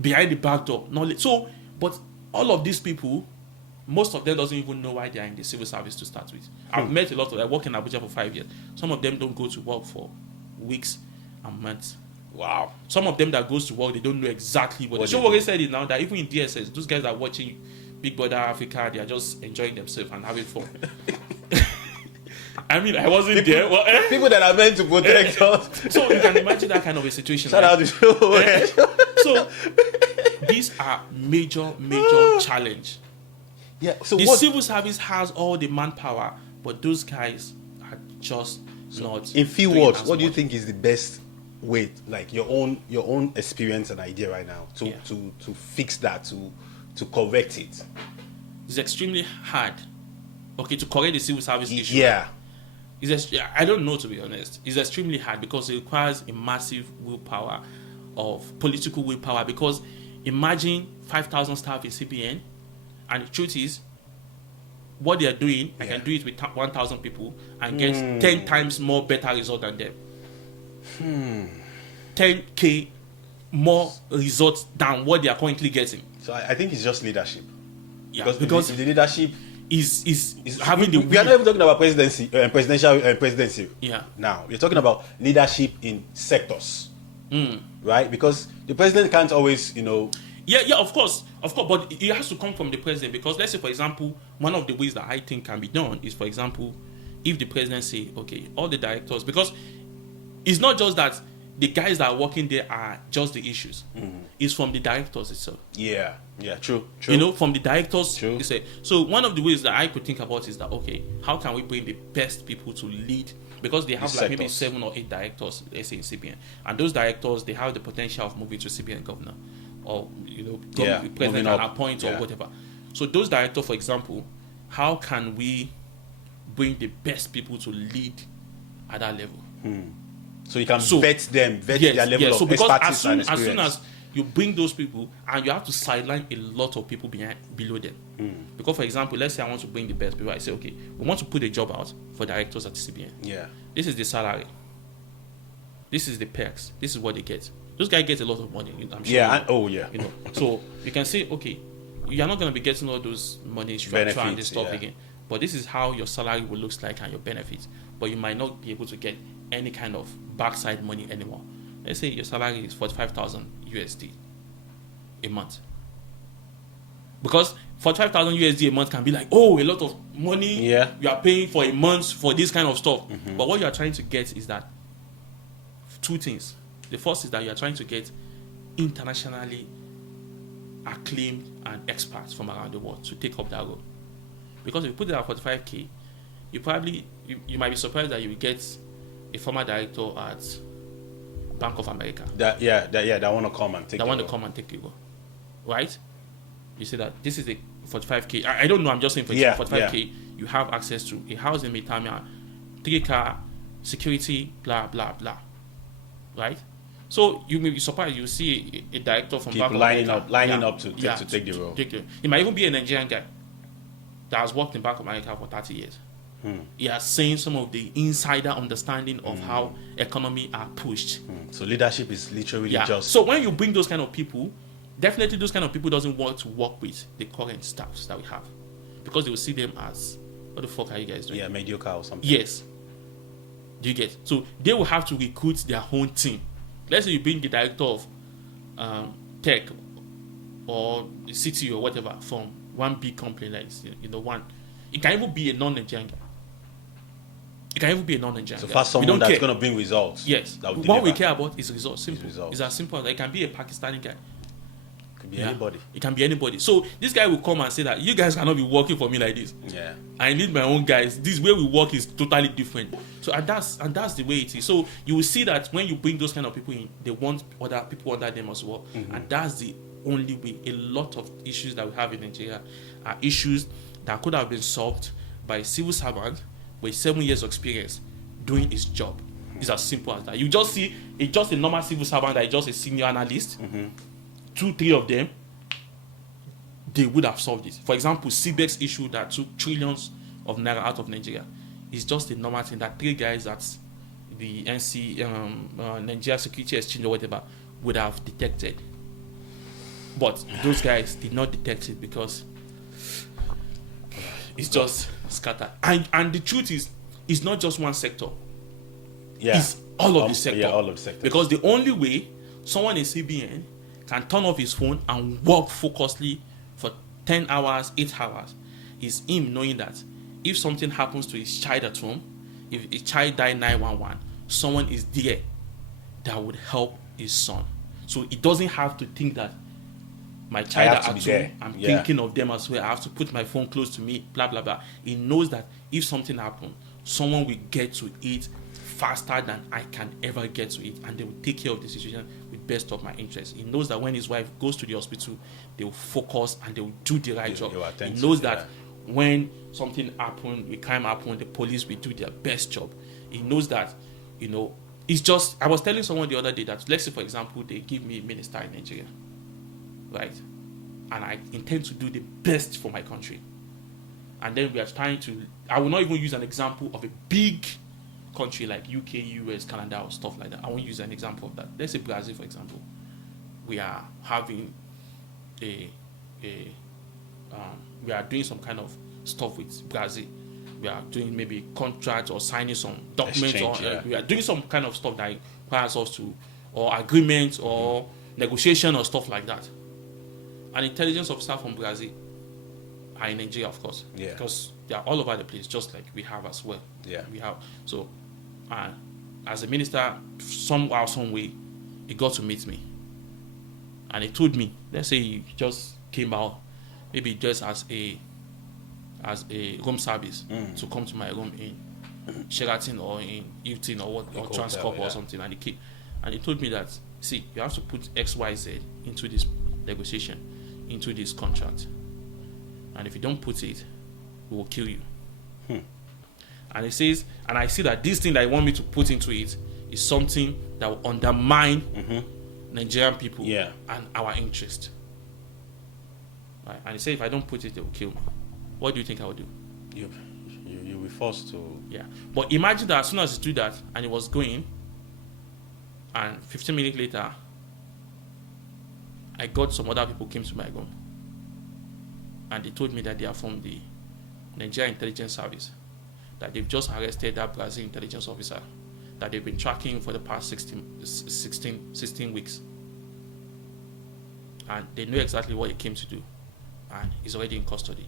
Behind the back door. So, but all of these people, most of them doesn't even know why they are in the civil service to start with. I've met a lot of them. I worked in Abuja for 5 years. Some of them don't go to work for weeks and months. Wow. Some of them that goes to work, they don't know exactly what they do. What said it now, that even in DSS, those guys are watching Big Brother Africa, they are just enjoying themselves and having fun. I mean, I wasn't there. Well, people that are meant to protect us. So you can imagine that kind of a situation. Shout out to you. So these are major challenge. So the civil service has all the manpower, but those guys are just not. In few words, what do you think is the best way, like your own experience and idea right now, to fix that, to correct it? It's extremely hard. Okay, to correct the civil service issue. I don't know, to be honest. It's extremely hard because it requires a massive willpower of political willpower. Because imagine 5,000 staff in CBN, and the truth is, what they are doing, I can do it with 1,000 people and get 10 times more better result than them. 10K more results than what they are currently getting. So I think it's just leadership. Because the leadership is having the. We are not even talking about presidency. Now we're talking about leadership in sectors, right? Because the president can't always, Of course, but it has to come from the president. Because let's say, for example, one of the ways that I think can be done is, for example, if the president say, okay, all the directors, because it's not just that the guys that are working there are just the issues. It's from the directors itself. True. From the directors. True. So one of the ways that I could think about is that, okay, how can we bring the best people to lead? Because they have maybe 7 or 8 directors, let's say, in CBN. And those directors, they have the potential of moving to CBN governor. Or, the president can appoint or whatever. So those directors, for example, how can we bring the best people to lead at that level? So you can vet their level of expertise and experience. As soon as you bring those people, and you have to sideline a lot of people below them. Because, for example, let's say I want to bring the best people. I say, okay, we want to put a job out for directors at CBN. This is the salary. This is the perks. This is what they get. Those guys get a lot of money, I'm sure. So you can say, okay, you're not going to be getting all those money structure and this stuff again. But this is how your salary will look like and your benefits. But you might not be able to get any kind of backside money anymore. Let's say your salary is 45,000 USD a month. Because 45,000 USD a month can be like, a lot of money you are paying for a month for this kind of stuff. But what you are trying to get is that 2 things. The first is that you are trying to get internationally acclaimed and experts from around the world to take up that role. Because if you put it at 45K, you might be surprised that you will get a former director at Bank of America. That want to come and take you. Right? You say that this is a 45K. I don't know, I'm just saying for 45K, you have access to a house in Mitamia, 3-car, security, blah, blah, blah. Right? So you may be surprised, you see a director from Bank of America lining up to take the role. It might even be a Nigerian guy that has worked in Bank of America for 30 years. He has seen some of the insider understanding of how economy are pushed. So leadership is literally just. So when you bring those kind of people, definitely those kind of people doesn't want to work with the current staffs that we have, because they will see them as, what the fuck are you guys doing? Yeah, mediocre or something. Yes. Do you get? So they will have to recruit their own team. Let's say you bring the director of tech or the city or whatever from one big company like one. It can even be a non-Nigerian guy. It can even be a non-Nigerian guy. So fast someone that's going to bring results. Yes. What we care about is results. Simple. It's as simple as that. It can be a Pakistani guy. It could be anybody. It can be anybody. So this guy will come and say that you guys cannot be working for me like this. Yeah. I need my own guys. This way we work is totally different. So and that's the way it is. So you will see that when you bring those kind of people in, they want other people under them as well. Mm-hmm. And that's the only way. A lot of issues that we have in Nigeria are issues that could have been solved by a civil servant with 7 years of experience doing his job. It's as simple as that. You just see it's just a normal civil servant that is just a senior analyst. Mm-hmm. 2-3 of them, they would have solved it. For example, CBEX issue that took trillions of naira out of Nigeria is just a normal thing that 3 guys at the Nigeria Security Exchange or whatever would have detected. But those guys did not detect it because it's just scattered. And the truth is, it's not just one sector. Yeah. It's all of the sector. Yeah, all of the sectors. Because the only way someone in CBN can turn off his phone and work focusedly for 10 hours, 8 hours, is him knowing that if something happens to his child at home, if a child died 911, someone is there that would help his son. So he doesn't have to think that my child at home, I'm thinking of them as well. I have to put my phone close to me, blah, blah, blah. He knows that if something happens, someone will get to it faster than I can ever get to it, and they will take care of the situation with best of my interest. He knows that when his wife goes to the hospital, they will focus and they will do the right job. He knows that when something happened, a crime happened, the police will do their best job. He knows that, it's just, I was telling someone the other day that, let's say, for example, they give me a minister in Nigeria, right? And I intend to do the best for my country. And then we are trying to, I will not even use an example of a big country like UK, US, Canada, or stuff like that. I won't use an example of that. Let's say Brazil, for example. We are having we are doing some kind of stuff with Brazil. We are doing maybe contracts or signing some documents, we are doing some kind of stuff that requires us to, or agreements or negotiation or stuff like that. An intelligence officer from Brazil are in Nigeria, of course, because they are all over the place, just like we have as well. Yeah, we have. So, as a minister, somehow, some way, he got to meet me, and he told me, let's say he just came out, maybe just as a room service to come to my room in Sheraton or in Hilton or Transcorp or something, and he told me that, see, you have to put XYZ into this negotiation, into this contract, and if you don't put it, we will kill you. And he says, and I see that this thing that I want me to put into it is something that will undermine Nigerian people and our interest. Right? And he said, if I don't put it, they will kill me. What do you think I will do? You'll be forced to. Yeah. But imagine that as soon as he did that and he was going, and 15 minutes later, I got some other people came to my room. And they told me that they are from the Nigeria Intelligence Service, that they've just arrested that Brazil intelligence officer that they've been tracking for the past 16 weeks. And they know exactly what he came to do. And he's already in custody.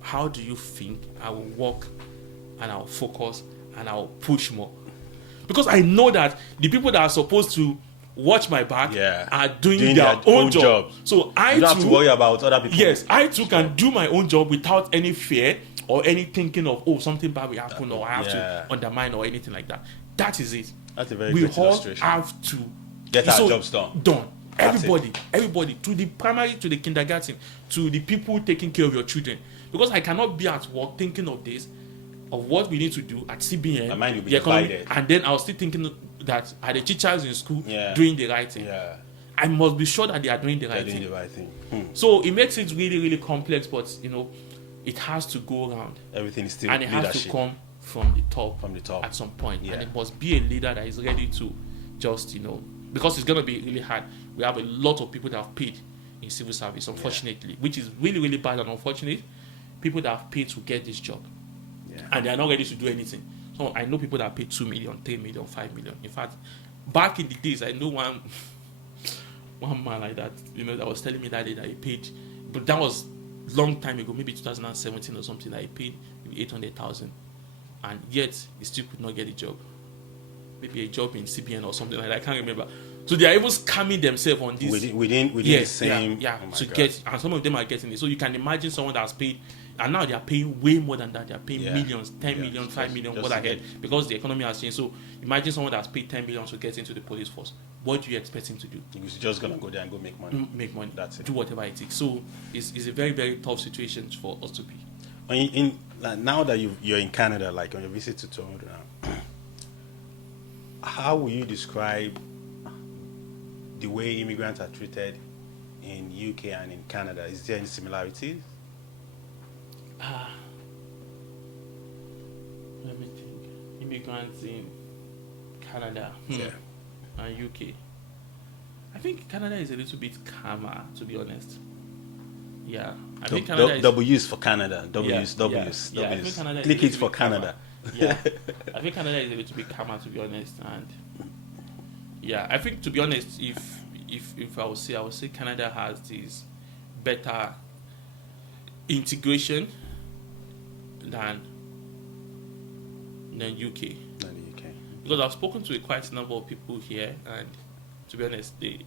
How do you think I will work and I'll focus and I'll push more? Because I know that the people that are supposed to watch my back are doing their own job. So I don't have to worry about other people. Yes, I too can do my own job without any fear or any thinking of, something bad will happen or I have to undermine or anything like that. That is it. That's a very good illustration. We all have to get our jobs done. Everybody, to the primary, to the kindergarten, to the people taking care of your children. Because I cannot be at work thinking of this, of what we need to do at CBN. My mind will be divided. And then I was still thinking that are the teachers in school doing the right thing? Yeah. I must be sure that they are doing the right thing. So it makes it really, really complex, but it has to go around. Everything is still and it leadership. has to come from the top. At some point. Yeah. And it must be a leader that is ready to just, because it's going to be really hard. We have a lot of people that have paid in civil service, unfortunately, which is really, really bad and unfortunate. People that have paid to get this job. and they are not ready to do anything. So I know people that pay 2 million, 10 million, 5 million. In fact, back in the days, I know one man like that, that was telling me that day that he paid, but that was long time ago, maybe 2017 or something, that he paid maybe 800,000, and yet he still could not get a job. Maybe a job in CBN or something like that. I can't remember. So they are even scamming themselves on this within the same. To get, and some of them are getting it. So you can imagine someone that's paid, and now they are paying way more than that. They are paying millions, 10 million, 5 million, what ahead, because the economy has changed. So imagine someone that's paid 10 million to get into the police force. What do you expect him to do? He's just gonna go there and go make money. Make money. That's it. Do whatever it takes. So it's a very, very tough situation for us to be. Now that you're in Canada, like on your visit to Toronto now, how will you describe the way immigrants are treated in UK and in Canada? Is there any similarities? Let me think. Immigrants in Canada and UK. I think Canada is a little bit calmer, to be honest. Yeah, I think Canada is W's for Canada. W's. Click it for Canada. Yeah, I think Canada is a little bit calmer, to be honest, and yeah, I think, to be honest, if I would say Canada has this better integration than UK. Because I've spoken to quite a number of people here, and to be honest, they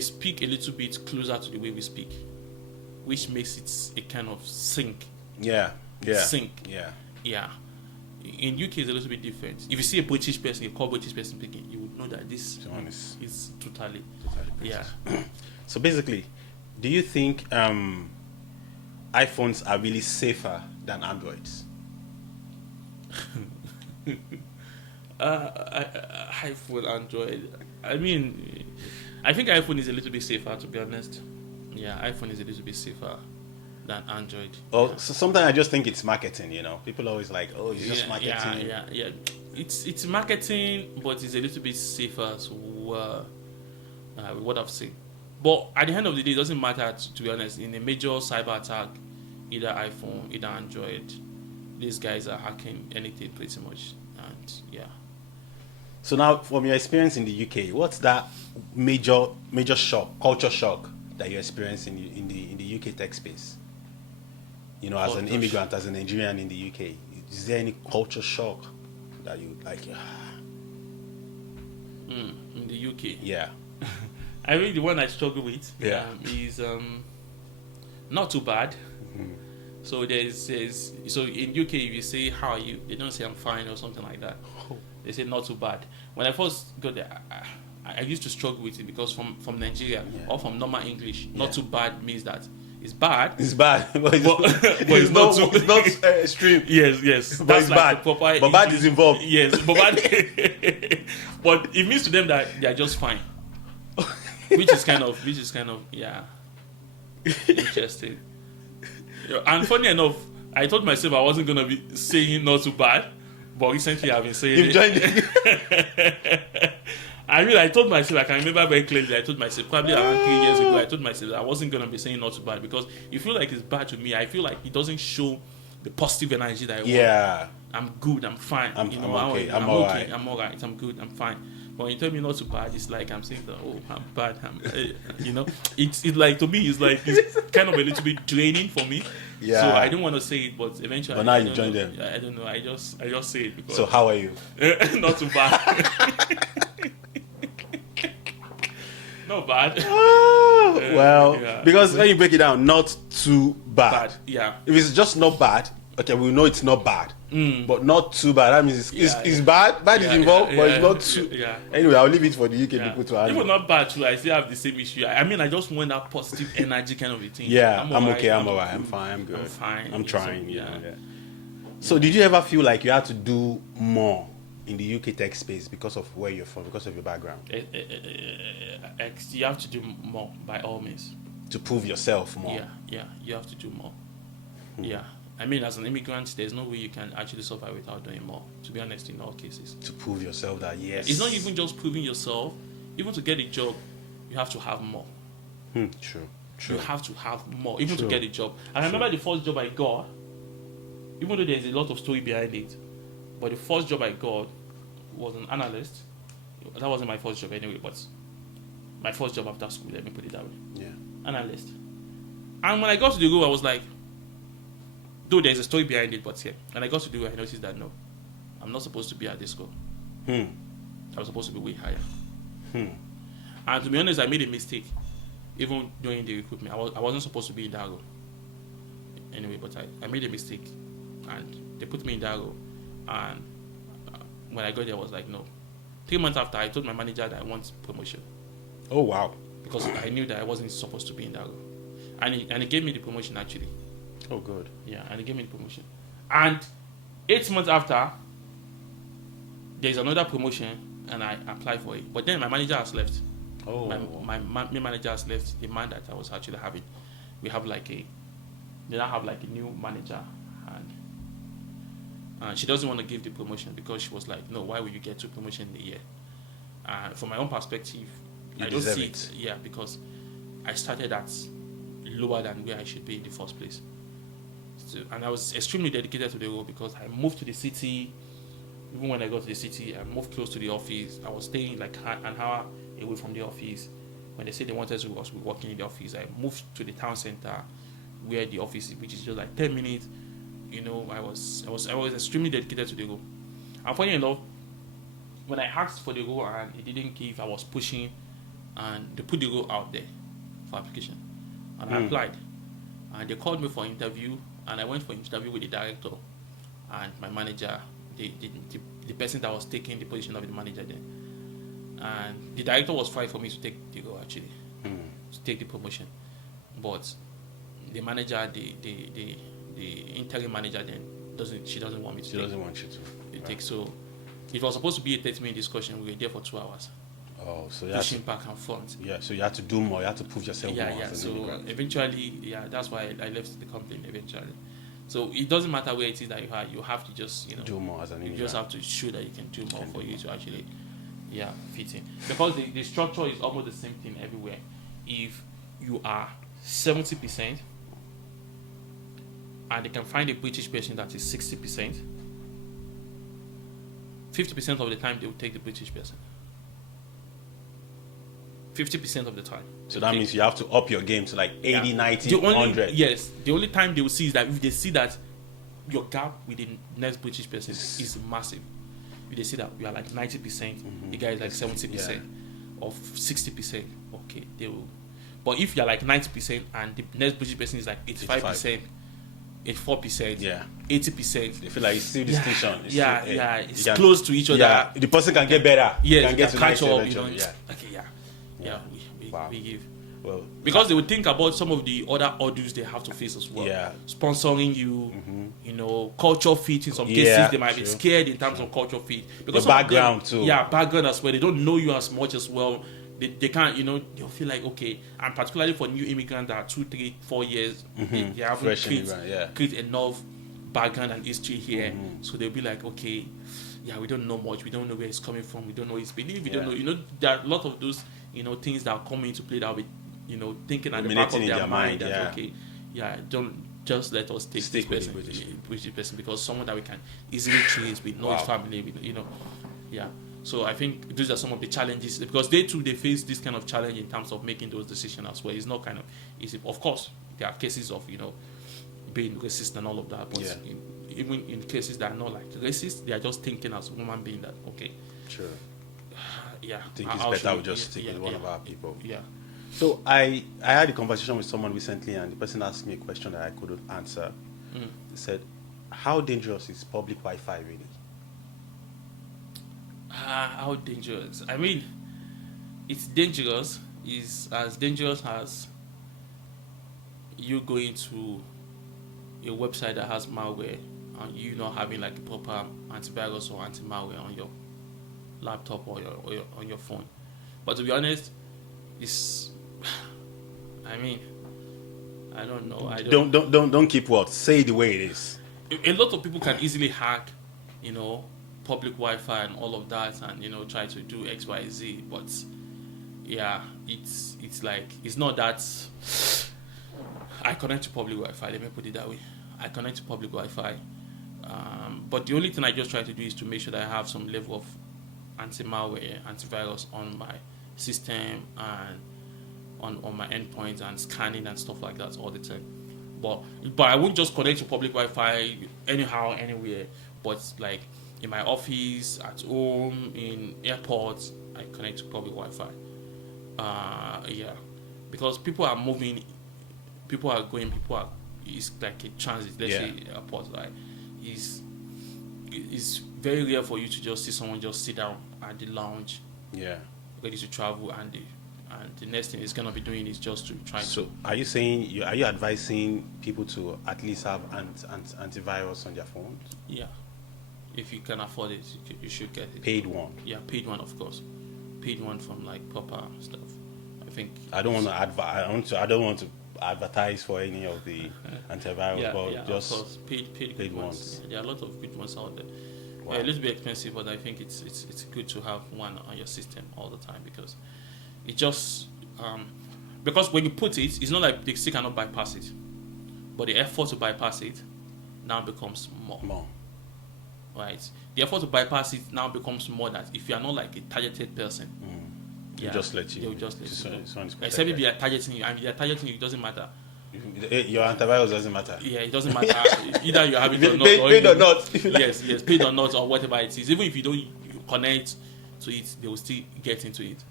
speak a little bit closer to the way we speak, which makes it a kind of sync. Sync. Yeah. In UK, it's a little bit different. If you see a British person, a core British person speaking, you would know that this is totally British. So basically, do you think iPhones are really safer than Androids? iPhone, Android. I mean, I think iPhone is a little bit safer, to be honest. Yeah, iPhone is a little bit safer than Android. Oh, so sometimes I just think it's marketing. People always like, oh, it's just marketing. Yeah. It's marketing, but it's a little bit safer. So what I've seen. But at the end of the day, it doesn't matter. To be honest, in a major cyber attack, either iPhone, either Android, these guys are hacking anything pretty much. And yeah. So now, from your experience in the UK, what's that major shock, culture shock that you experience in the UK tech space? As an immigrant, as a Nigerian in the UK, is there any culture shock that you like? In the UK, yeah. I think the one I struggle with is not too bad. Mm-hmm. So so in UK, if you say how are you, they don't say I'm fine or something like that. They say not too bad. When I first got there, I used to struggle with it because from Nigeria or from normal English, not too bad means that it's bad. It's bad, but it's not extreme. Yes. But That's it's like bad. The proper but bad is involved. Yes, but bad. But it means to them that they are just fine, which is kind of interesting. And funny enough, I told myself I wasn't gonna be saying not too bad, but recently I've been saying You've joined it. I told myself, I can remember very clearly, I told myself, probably around 3 years ago, I told myself that I wasn't going to be saying not too bad, because you feel like it's bad to me. I feel like it doesn't show the positive energy that I want. I'm good, I'm fine. I'm okay, I'm alright. I'm alright, I'm good, I'm fine. But when you tell me not too bad, it's like I'm saying that, oh, I'm bad. It's like, to me, it's kind of a little bit draining for me. Yeah. So I don't want to say it, but eventually. But now you join them. I don't know. I just say it because. So how are you? Not too bad. Not bad. Because when you break it down, not too bad. Yeah. If it's just not bad, okay, we know it's not bad. But not too bad. That means it's bad. Bad is involved, but it's not too. Yeah. Anyway, I'll leave it for the UK people to handle. Even not bad too. I still have the same issue. I mean, I just want that positive energy kind of a thing. Yeah, I'm okay. I'm alright. I'm fine. I'm good. I'm fine. I'm trying. So, yeah. So, did you ever feel like you had to do more in the UK tech space because of where you're from, because of your background? You have to do more by all means. To prove yourself more. Yeah. You have to do more. Yeah. I mean, as an immigrant, there's no way you can actually survive without doing more, to be honest, in all cases. To prove yourself that, yes. It's not even just proving yourself. Even to get a job, you have to have more. True. True. You have to have more, even True. to get a job. And I remember the first job I got, even though there's a lot of story behind it, but the first job I got was an analyst. That wasn't my first job anyway, but my first job after school, let me put it that way. Yeah. Analyst. And when I got to the role, I was like, though there's a story behind it, but yeah. When I got to the role, I noticed that no, I'm not supposed to be at this score. I was supposed to be way higher. And to be honest, I made a mistake. Even during the recruitment, I wasn't supposed to be in that role. Anyway, but I made a mistake. And they put me in that role. And when I got there, I was like, no. 3 months after, I told my manager that I want promotion. Oh, wow. Because I knew that I wasn't supposed to be in that role. And he gave me the promotion, actually. Oh, good. Yeah, and he gave me the promotion. And 8 months after, there's another promotion, and I applied for it. But then my manager has left. Oh. My manager has left the man that I was actually having. They now have like a new manager, and she doesn't want to give the promotion because she was like, no, why will you get 2 promotions in a year? And from my own perspective, I don't see it. Yeah, because I started at lower than where I should be in the first place. So, and I was extremely dedicated to the role because I moved to the city. Even when I got to the city, I moved close to the office. I was staying like an hour away from the office. When they said they wanted to be working in the office, I moved to the town center where the office is, which is just like 10 minutes. You know, I was extremely dedicated to the role. And funny enough, when I asked for the role and it didn't give, I was pushing, and they put the role out there for application. And I applied. And they called me for an interview, and I went for an interview with the director and my manager, the person that was taking the position of the manager then. And the director was fine for me to take the role, actually, to take the promotion. But the manager, the interim manager then doesn't want me to. She doesn't want you to. Take. So it was supposed to be a 30-minute discussion. We were there for 2 hours. Oh, so pushing back and front. Yeah, so you had to do more. You had to prove yourself more. Yeah. So eventually, that's why I left the company eventually. So it doesn't matter where it is that you have to just do more as an immigrant. You just have to show that you can do more for you to actually fit in. Because the structure is almost the same thing everywhere. If you are 70%, and they can find a British person that is 60%, 50% of the time they will take the British person. 50% of the time. So that means you have to up your game to like 80, 90, 100. Yes. The only time they will see is that if they see that your gap with the next British person is massive. If they see that you are like 90%, the guy is like 70% or 60%, okay, they will. But if you are like 90% and the next British person is like 85%, 84%, 80%. They feel like it's still distinction. It's close to each other. Yeah, the person can get better. Yeah, can get to catch up. We give. Well, because they would think about some of the other hurdles they have to face as well. Yeah. Sponsoring you, culture fit in some cases. They might be scared in terms of culture fit. Because the background too. Yeah, background as well. They don't know you as much as well. They can't, they'll feel like, okay, and particularly for new immigrants that are 2, 3, 4 years, they haven't create enough background and history here. So they'll be like, okay, we don't know much. We don't know where it's coming from. We don't know his belief. We don't know, there are a lot of those, things that are coming into play that will be, thinking at the back of their mind that, okay, don't just let us take this person, British person, because someone that we can easily trace, we know his family, So I think these are some of the challenges, because they face this kind of challenge in terms of making those decisions as well. It's not kind of easy. Of course, there are cases of, being racist and all of that, but even in cases that are not like racist, they are just thinking as a human being that, okay. Sure. I think it's better we just stick with one of our people. Yeah. So I had a conversation with someone recently, and the person asked me a question that I couldn't answer. He said, how dangerous is public Wi-Fi really? How dangerous? I mean, it's dangerous. It's as dangerous as you going to a website that has malware and you not having like a proper antivirus or anti-malware on your laptop or on your phone. But to be honest, it's. I mean, I don't know. Don't keep what. Say it the way it is. A lot of people can easily hack, public Wi-Fi and all of that, and try to do X, Y, Z. But it's like it's not that. I connect to public Wi-Fi. Let me put it that way. I connect to public Wi-Fi. But the only thing I just try to do is to make sure that I have some level of anti-malware, antivirus on my system and on my endpoints and scanning and stuff like that all the time. But I won't just connect to public Wi-Fi anyhow, anywhere. But like in my office, at home, in airports, I connect to public Wi-Fi. Yeah, because people are moving, people are going, it's like a transit. Let's say airport, right? It's very rare for you to just see someone just sit down at the lounge, ready to travel, and the next thing it's gonna be doing is just to try. So, are you saying are you advising people to at least have antivirus on their phones? Yeah, if you can afford it, you should get it. Paid one. Yeah, paid one, of course. Paid one from like proper stuff. I think. I don't want to I don't want to advertise for any of the antivirus, but just of course, paid good ones. There are a lot of good ones out there. Wow. A little bit expensive, but I think it's good to have one on your system all the time because it just because when you put it, it's not like they still cannot bypass it, but the effort to bypass it now becomes more. Right, the effort to bypass it now becomes more that if you are not like a targeted person, they'll just let you. They'll just let you. Except if they are targeting you, and if they are targeting you, it doesn't matter. Your antivirus doesn't matter. Yeah, it doesn't matter. Either you have it or not. Paid or not. Yes, paid or not, or whatever it is. Even if you don't connect to it, they will still get into it.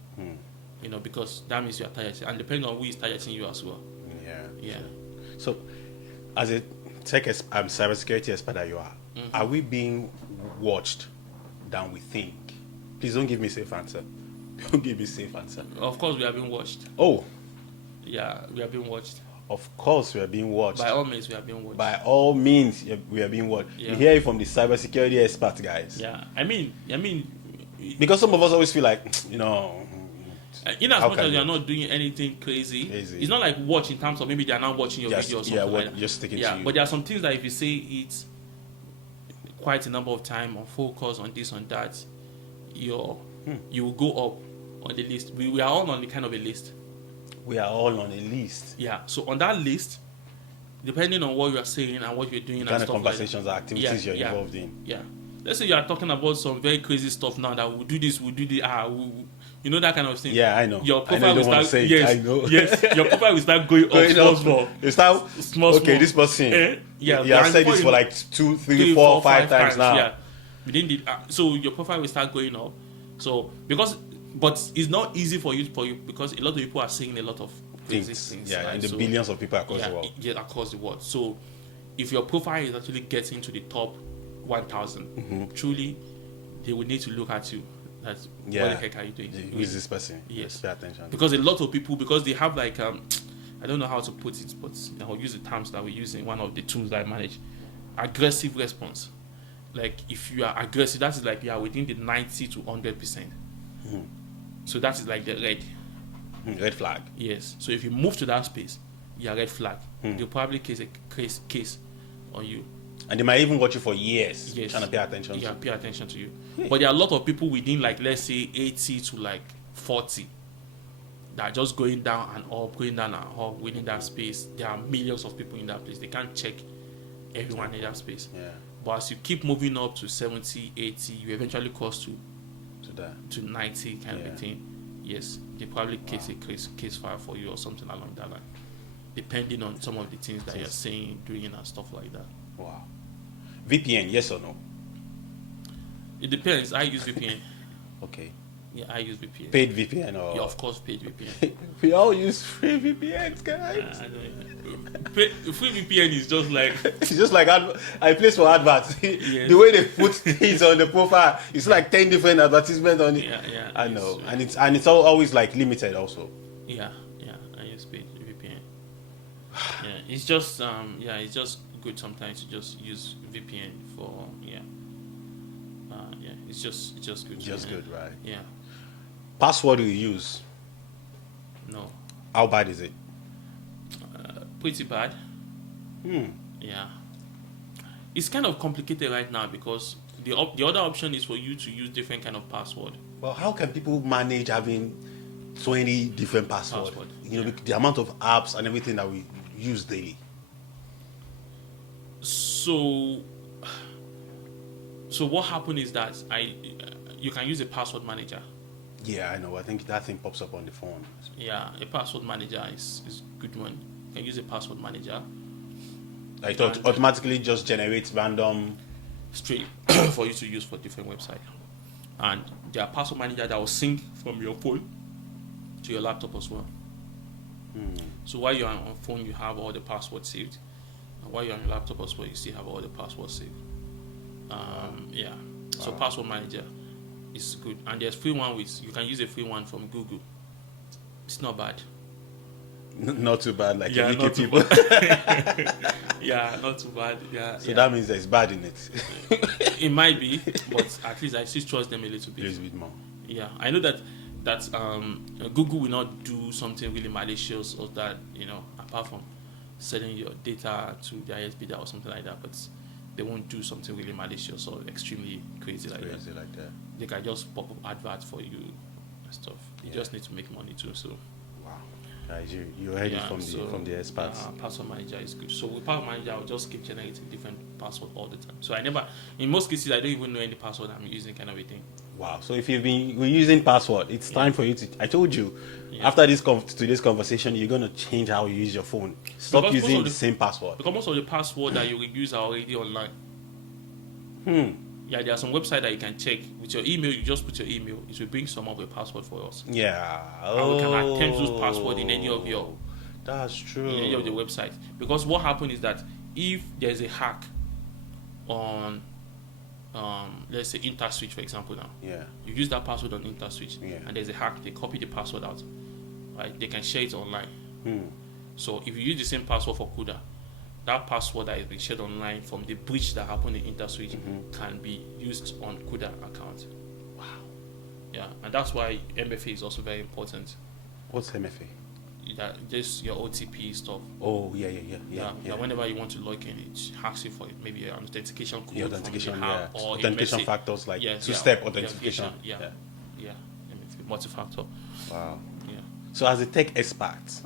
You know, because that means you are targeting, and depending on who is targeting you as well. Yeah. So, as a cybersecurity expert that you are we being watched than we think? Please don't give me safe answer. Don't give me safe answer. Of course, we are being watched. Oh. Yeah, we are being watched. Of course, we are being watched. By all means, we are being watched. By all means, we are being watched. Yeah. You hear it from the cybersecurity experts, guys. Yeah, I mean, because some of us always feel like, in as much as you are not doing anything crazy, it's not like watch in terms of maybe they are not watching your video or something like that. Just sticking to you. But there are some things that if you say it quite a number of time on focus on this, on that, you will go up on the list. We are all on the kind of a list. We are all on a list. Yeah. So on that list, depending on what you are saying and what you're doing, the kind of conversations or activities you're involved in. Yeah. Let's say you are talking about some very crazy stuff now that we'll do this, you know, that kind of thing. Yeah, I know. Your profile will start. I know. Yes. Your profile will start going up small. You start. Small. Okay, this person. Yeah. You have said this for like 2, 3, 4, 5 times now. Yeah. Within the so your profile will start going up. So but it's not easy for you because a lot of people are saying a lot of things. Yeah, right? and the billions of people across the world. Yeah, across the world. So if your profile is actually getting to the top 1,000, truly, they will need to look at you. That's what the heck are you doing? Who is this person? Yes. Pay attention. Because a lot of people, because they have like I don't know how to put it, but I'll use the terms that we use in one of the tools that I manage. Aggressive response. Like if you are aggressive, that is like you are within the 90 to 100%. So that is like the red flag. Yes. So if you move to that space, you are red flag. They'll probably case on you. And they might even watch you for years, trying to pay attention. Yeah, pay attention to you. But there are a lot of people within, like, let's say 80 to like 40 that are just going down and up within that space. There are millions of people in that place. They can't check everyone in that space. Yeah. But as you keep moving up to 70, 80, you eventually cross to 90 kind of a thing. Yes, they probably case file for you or something along that line, depending on some of the things that you're saying, doing, and stuff like that. Wow. VPN, yes or no? It depends. I use VPN. Okay. Yeah, I use VPN. Paid VPN or? Yeah, of course, paid VPN. We all use free VPNs, guys. Free VPN is just like it's just like I place for adverts. Yes. The way they put things on the profile, it's like 10 different advertisements on it. Yeah. I know, and it's always like limited also. Yeah. I use paid VPN. It's just it's just good sometimes to just use VPN for it's just good. Just good, right? Yeah. Password you use? No. How bad is it? Pretty bad. Yeah. It's kind of complicated right now because the other option is for you to use different kind of password. Well, how can people manage having 20 different passwords? You know, the amount of apps and everything that we use daily? So what happened is that you can use a password manager. Yeah, I know. I think that thing pops up on the phone. Yeah, a password manager is a good one. You can use a password manager. Like it automatically just generates random straight for you to use for different websites. And there are password manager that will sync from your phone to your laptop as well. So while you're on phone, you have all the passwords saved. And while you're on your laptop as well, you still have all the passwords saved. Yeah. So password manager is good. And there's free one you can use a free one from Google. It's not bad. Not too bad, like yeah, UK people. Yeah, not too bad. Yeah. So that means there's bad in it. It might be, but at least I still trust them a little bit. A little bit more. Yeah, I know that Google will not do something really malicious or that, apart from selling your data to the ISP or something like that, but they won't do something really malicious or extremely crazy like that. They can just pop up adverts for you and stuff. You just need to make money too. So wow, guys, you heard it from the experts. Password manager is good. So with password manager, I'll just keep generating different passwords all the time. So in most cases, I don't even know any password I'm using, kind of a thing. Wow. So if you've been using password, it's time for you to. I told you, after today's conversation, you're gonna change how you use your phone. Stop using the same password. Because most of the password that you will use are already online. Yeah, there are some websites that you can check with your email. You just put your email. It will bring some of the password for us. Yeah. And we can attempt those password in any of your. That's true. In any of the websites. Because what happens is that if there's a hack on, let's say InterSwitch, for example, now. Yeah. You use that password on InterSwitch, and there's a hack. They copy the password out, right? They can share it online. So if you use the same password for CUDA, that password that has been shared online from the breach that happened in InterSwitch can be used on CUDA account. Wow. Yeah, and that's why MFA is also very important. What's MFA? Just your OTP stuff. Oh, yeah. Whenever you want to log in, it asks you for it. Maybe an authentication code. Yeah, authentication, or authentication factors like two-step authentication. Yeah. Multi-factor. Wow. Yeah. So as a tech expert,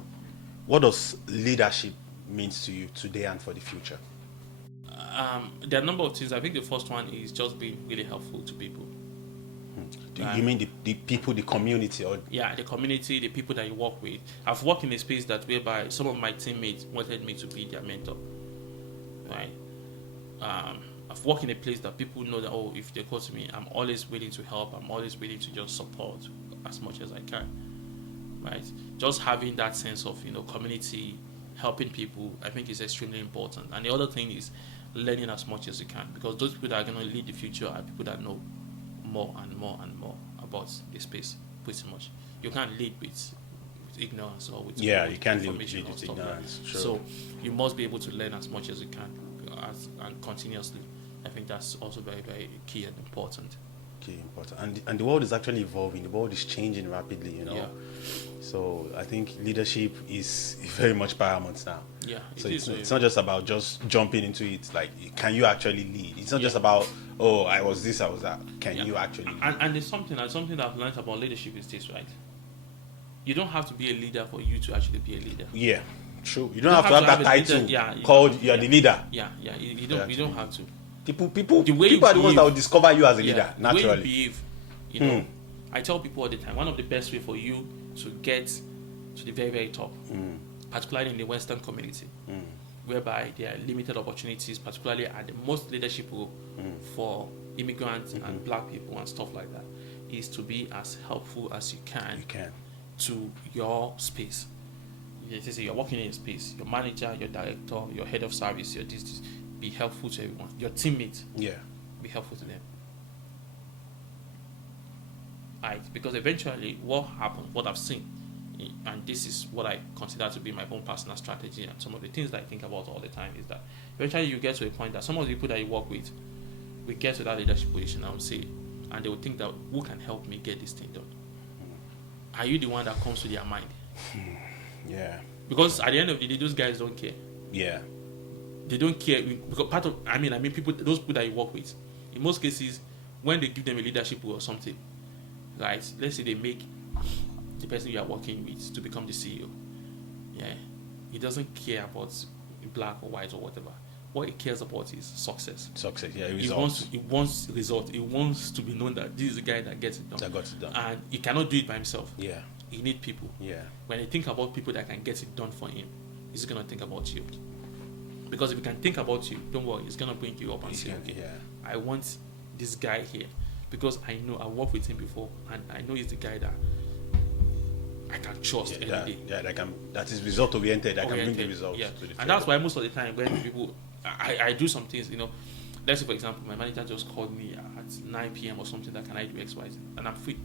what does leadership means to you today and for the future? There are a number of things. I think the first one is just being really helpful to people. You mean the people, the community? Yeah, the community, the people that you work with. I've worked in a space whereby some of my teammates wanted me to be their mentor. Right? I've worked in a place that people know that, if they go to me, I'm always willing to help. I'm always willing to just support as much as I can. Right? Just having that sense of, community, helping people, I think is extremely important. And the other thing is learning as much as you can, because those people that are going to lead the future are people that know more and more and more about the space, pretty much. You can't lead with ignorance or with you can't lead with ignorance. Sure. So you must be able to learn as much as you can and continuously. I think that's also very, very key and important. And the world is actually evolving. The world is changing rapidly, Yeah. So I think leadership is very much paramount now. Yeah. So it's not just about just jumping into it. Like, can you actually lead? It's not just about, I was this, I was that. Can you actually lead? And there's something that I've learned about leadership is this, right? You don't have to be a leader for you to actually be a leader. Yeah, true. You don't have to have that title called you're the leader. Yeah. You don't have to. People are the ones that will discover you as a leader, naturally. The way you behave, I tell people all the time, one of the best way for you to get to the very, very top, particularly in the Western community, whereby there are limited opportunities, particularly at the most leadership role for immigrants and black people and stuff like that, is to be as helpful as you can to your space. You're working in a space, your manager, your director, your head of service, your this. Be helpful to everyone. Your teammates. Yeah. Be helpful to them. Right? Because eventually, what happens, what I've seen, and this is what I consider to be my own personal strategy, and some of the things that I think about all the time, is that eventually you get to a point that some of the people that you work with will get to that leadership position, I would say, and they will think that, who can help me get this thing done? Are you the one that comes to their mind? Yeah. Because at the end of the day, those guys don't care. Yeah. They don't care because people, those people that you work with, in most cases, when they give them a leadership or something, right? Let's say they make the person you are working with to become the CEO. Yeah. he doesn't care about black or white or whatever. What he cares about is success. Success, yeah, He results. wants result. He wants to be known that this is the guy that gets it done. That got it done. And he cannot do it by himself. Yeah, He needs people. yeah. When he think about people that can get it done for him, he's gonna think about you. Because if he can think about you, don't worry, he's gonna bring you up and say, okay, Yeah. I want this guy here because I know I worked with him before and I know he's the guy that I can trust any day. Yeah, that is result oriented. That can bring the results Yeah. to the table. And that's why most of the time when people, I do some things, let's say for example, my manager just called me at 9 p.m. or something that can I do X, Y, Z, and I'm free.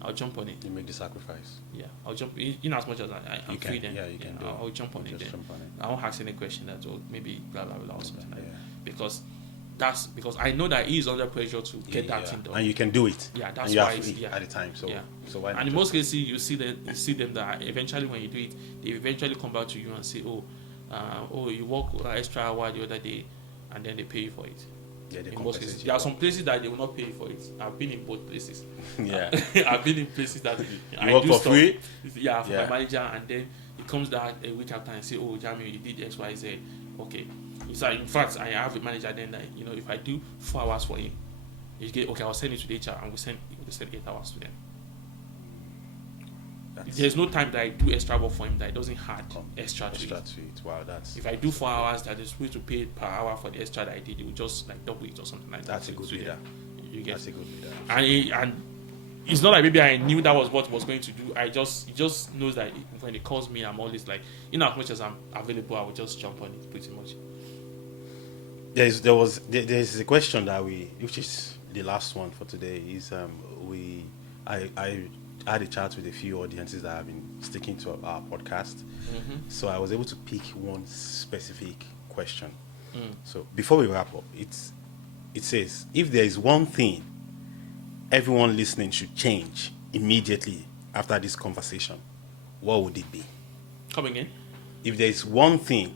I'll jump on it. You make the sacrifice. Yeah, I'll jump in as much as I'm free then. Yeah, you can do I'll jump on it then. Jump on it. I won't ask any question that or maybe blah blah blah or something like Yeah. that. Because I know that he's under pressure to get that thing done. And you can do it. Yeah, and that's you are why free at the time. So why not? And in most cases you see them that eventually when you do it, they eventually come back to you and say, you work extra hour the other day, and then they pay you for it. Yeah, they in most cases, there are some places that they will not pay you for it. I've been in both places. Yeah. I've been in places that you work for free. Yeah, for my manager, and then he comes back a week after and say, "Oh, Jamie, you did X, Y, Z." Okay. So in fact, I have a manager then that if I do 4 hours for him, you get okay. I'll send it to the HR and we send 8 hours to them. There's no time that I do extra work for him that it doesn't add extra to it. Wow, that's. If I do 4 hours, that is supposed to pay per hour for the extra that I did, it will just like double it or something like that. That's a good leader. You get That's a good leader. And it's not like maybe I knew that was what he was going to do. He just knows that when he calls me, I'm always like, as much as I'm available, I will just jump on it pretty much. There's a question that which is the last one for today, is I had a chat with a few audiences that have been sticking to our podcast. Mm-hmm. So I was able to pick one specific question. So before we wrap up, it says, if there is one thing everyone listening should change immediately after this conversation, what would it be? Coming in. If there is one thing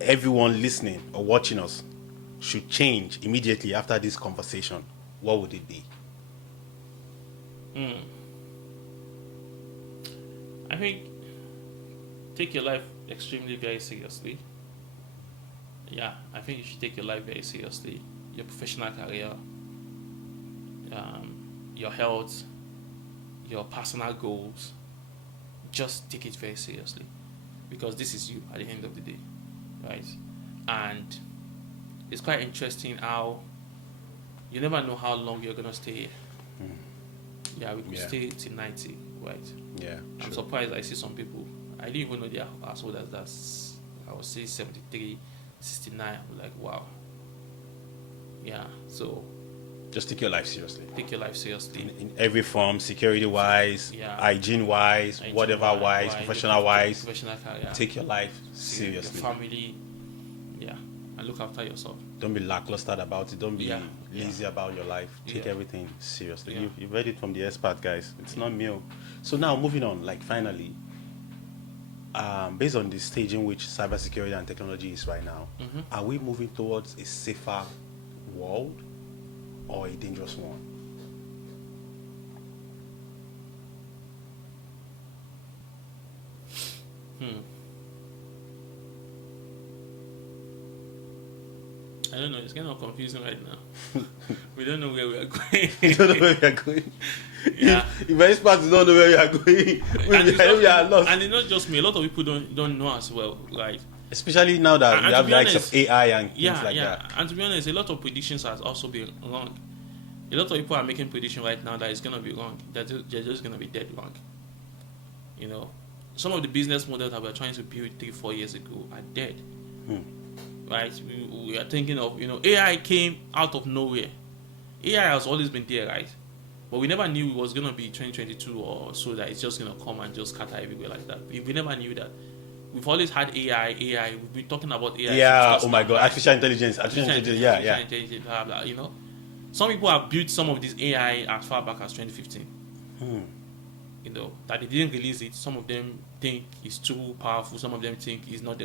everyone listening or watching us should change immediately after this conversation, what would it be? I think take your life extremely very seriously. Yeah, I think you should take your life very seriously. Your professional career, your health, your personal goals. Just take it very seriously, because this is you at the end of the day, right? And it's quite interesting how you never know how long you're gonna stay. Yeah, we could stay till 90, right? Yeah. I'm surprised I see some people, I didn't even know they are as old as that. I would say 73, 69. I'm like, wow. Yeah, so just take your life seriously. Take your life seriously. In every form, security-wise, hygiene-wise, whatever-wise, professional-wise. Professional career. Take your life seriously. Your family, and look after yourself. Don't be lackluster about it. Don't be lazy about your life. Take everything seriously. Yeah. You've read it from the expert, guys. It's not me. So now, moving on, finally, based on the stage in which cybersecurity and technology is right now, are we moving towards a safer world or a dangerous one? I don't know. It's kind of confusing right now. We don't know where we are going. We don't know where we are going. Yeah. If experts don't know where we are going, we are lost. And it's not just me. A lot of people don't know as well, right? Especially now that we have the likes of AI and things like that. Yeah. And to be honest, a lot of predictions has also been wrong. A lot of people are making predictions right now that it's going to be wrong. That they're just going to be dead wrong. Some of the business models that we're trying to build 3-4 years ago are dead. Right? We are thinking of, AI came out of nowhere. AI has always been there, right? But we never knew it was going to be 2022 or so that it's just going to come and just scatter everywhere like that. We never knew that. We've always had AI. We've been talking about AI. Yeah, oh my God, artificial intelligence. Yeah. Blah, blah, Some people have built some of this AI as far back as 2015. That they didn't release it. Some of them think it's too powerful. Some of them think it's not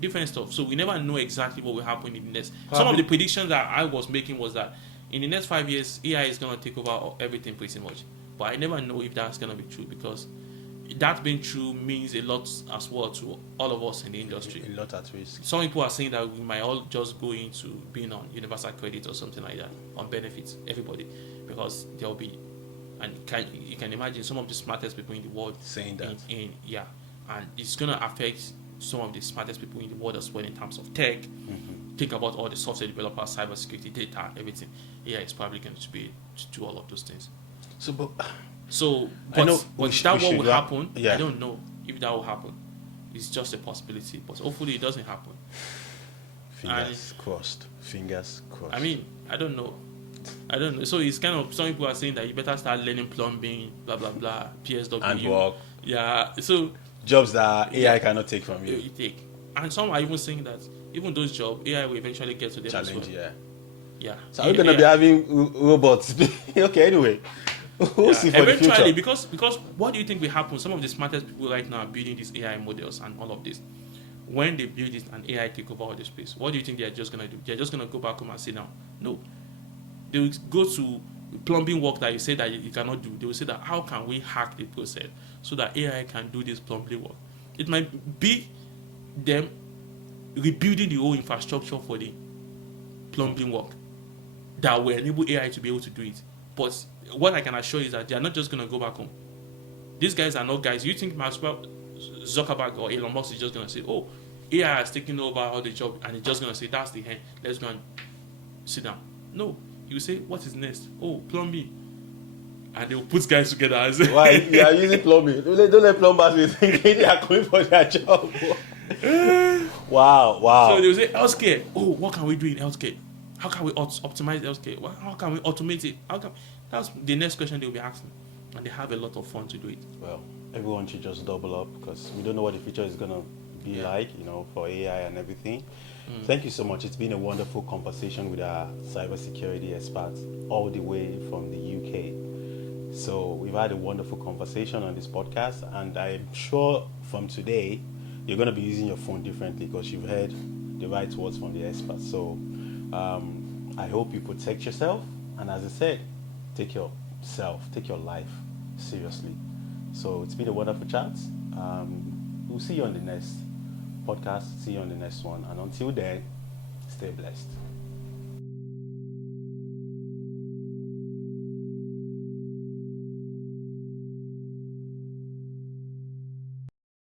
different stuff. So we never know exactly what will happen in the next. Some of the predictions that I was making was that in the next 5 years, AI is going to take over everything pretty much. But I never know if that's going to be true, because that being true means a lot as well to all of us in the industry. A lot at risk. Some people are saying that we might all just go into being on universal credit or something like that, on benefits, everybody, because there will be, and you can imagine some of the smartest people in the world Saying that. Yeah, and it's gonna affect some of the smartest people in the world as well in terms of tech. Think about all the software developers, cybersecurity, data, everything. AI is probably going to be to do all of those things. So, But know what should will happen? Yeah. I don't know if that will happen. It's just a possibility, but hopefully it doesn't happen. Fingers crossed. Fingers crossed. I mean, I don't know. So it's kind of, some people are saying that you better start learning plumbing, blah blah blah, PSW. And work. Yeah. So Jobs that AI cannot take from you. you take, and some are even saying that even those jobs, AI will eventually get to them as Challenge, well. yeah. Yeah. So are we gonna be having robots? Okay, anyway. We'll see for the Eventually, future. because what do you think will happen? Some of the smartest people right now are building these AI models and all of this. When they build this and AI take over all the space, what do you think they are just gonna do? They're just gonna go back home and sit down? No. They will go to plumbing work that you say that you cannot do. They will say that how can we hack the process so that AI can do this plumbing work? It might be them rebuilding the whole infrastructure for the plumbing work that will enable AI to be able to do it. But what I can assure you is that they are not just going to go back home. These guys are not guys. You think Zuckerberg or Elon Musk is just going to say, oh, AI has taken over all the job, and he's just going to say, that's the end. Let's go and sit down. No. You say, what is next? Oh, plumbing. And they will put guys together and say, Why? They are using plumbing. Don't let plumbers be thinking they are coming for their job. Wow. So they will say, healthcare. Oh, what can we do in healthcare? How can we optimize healthcare? How can we automate it? That's the next question they will be asking. And they have a lot of fun to do it. Well, everyone should just double up because we don't know what the future is going to be like, for AI and everything. Thank you so much. It's been a wonderful conversation with our cybersecurity experts all the way from the UK. So we've had a wonderful conversation on this podcast, and I'm sure from today you're going to be using your phone differently because you've heard the right words from the experts. So I hope you protect yourself, and as I said, take yourself, take your life seriously. So it's been a wonderful chat. We'll see you on the next podcast, see you on the next one, and until then, stay blessed.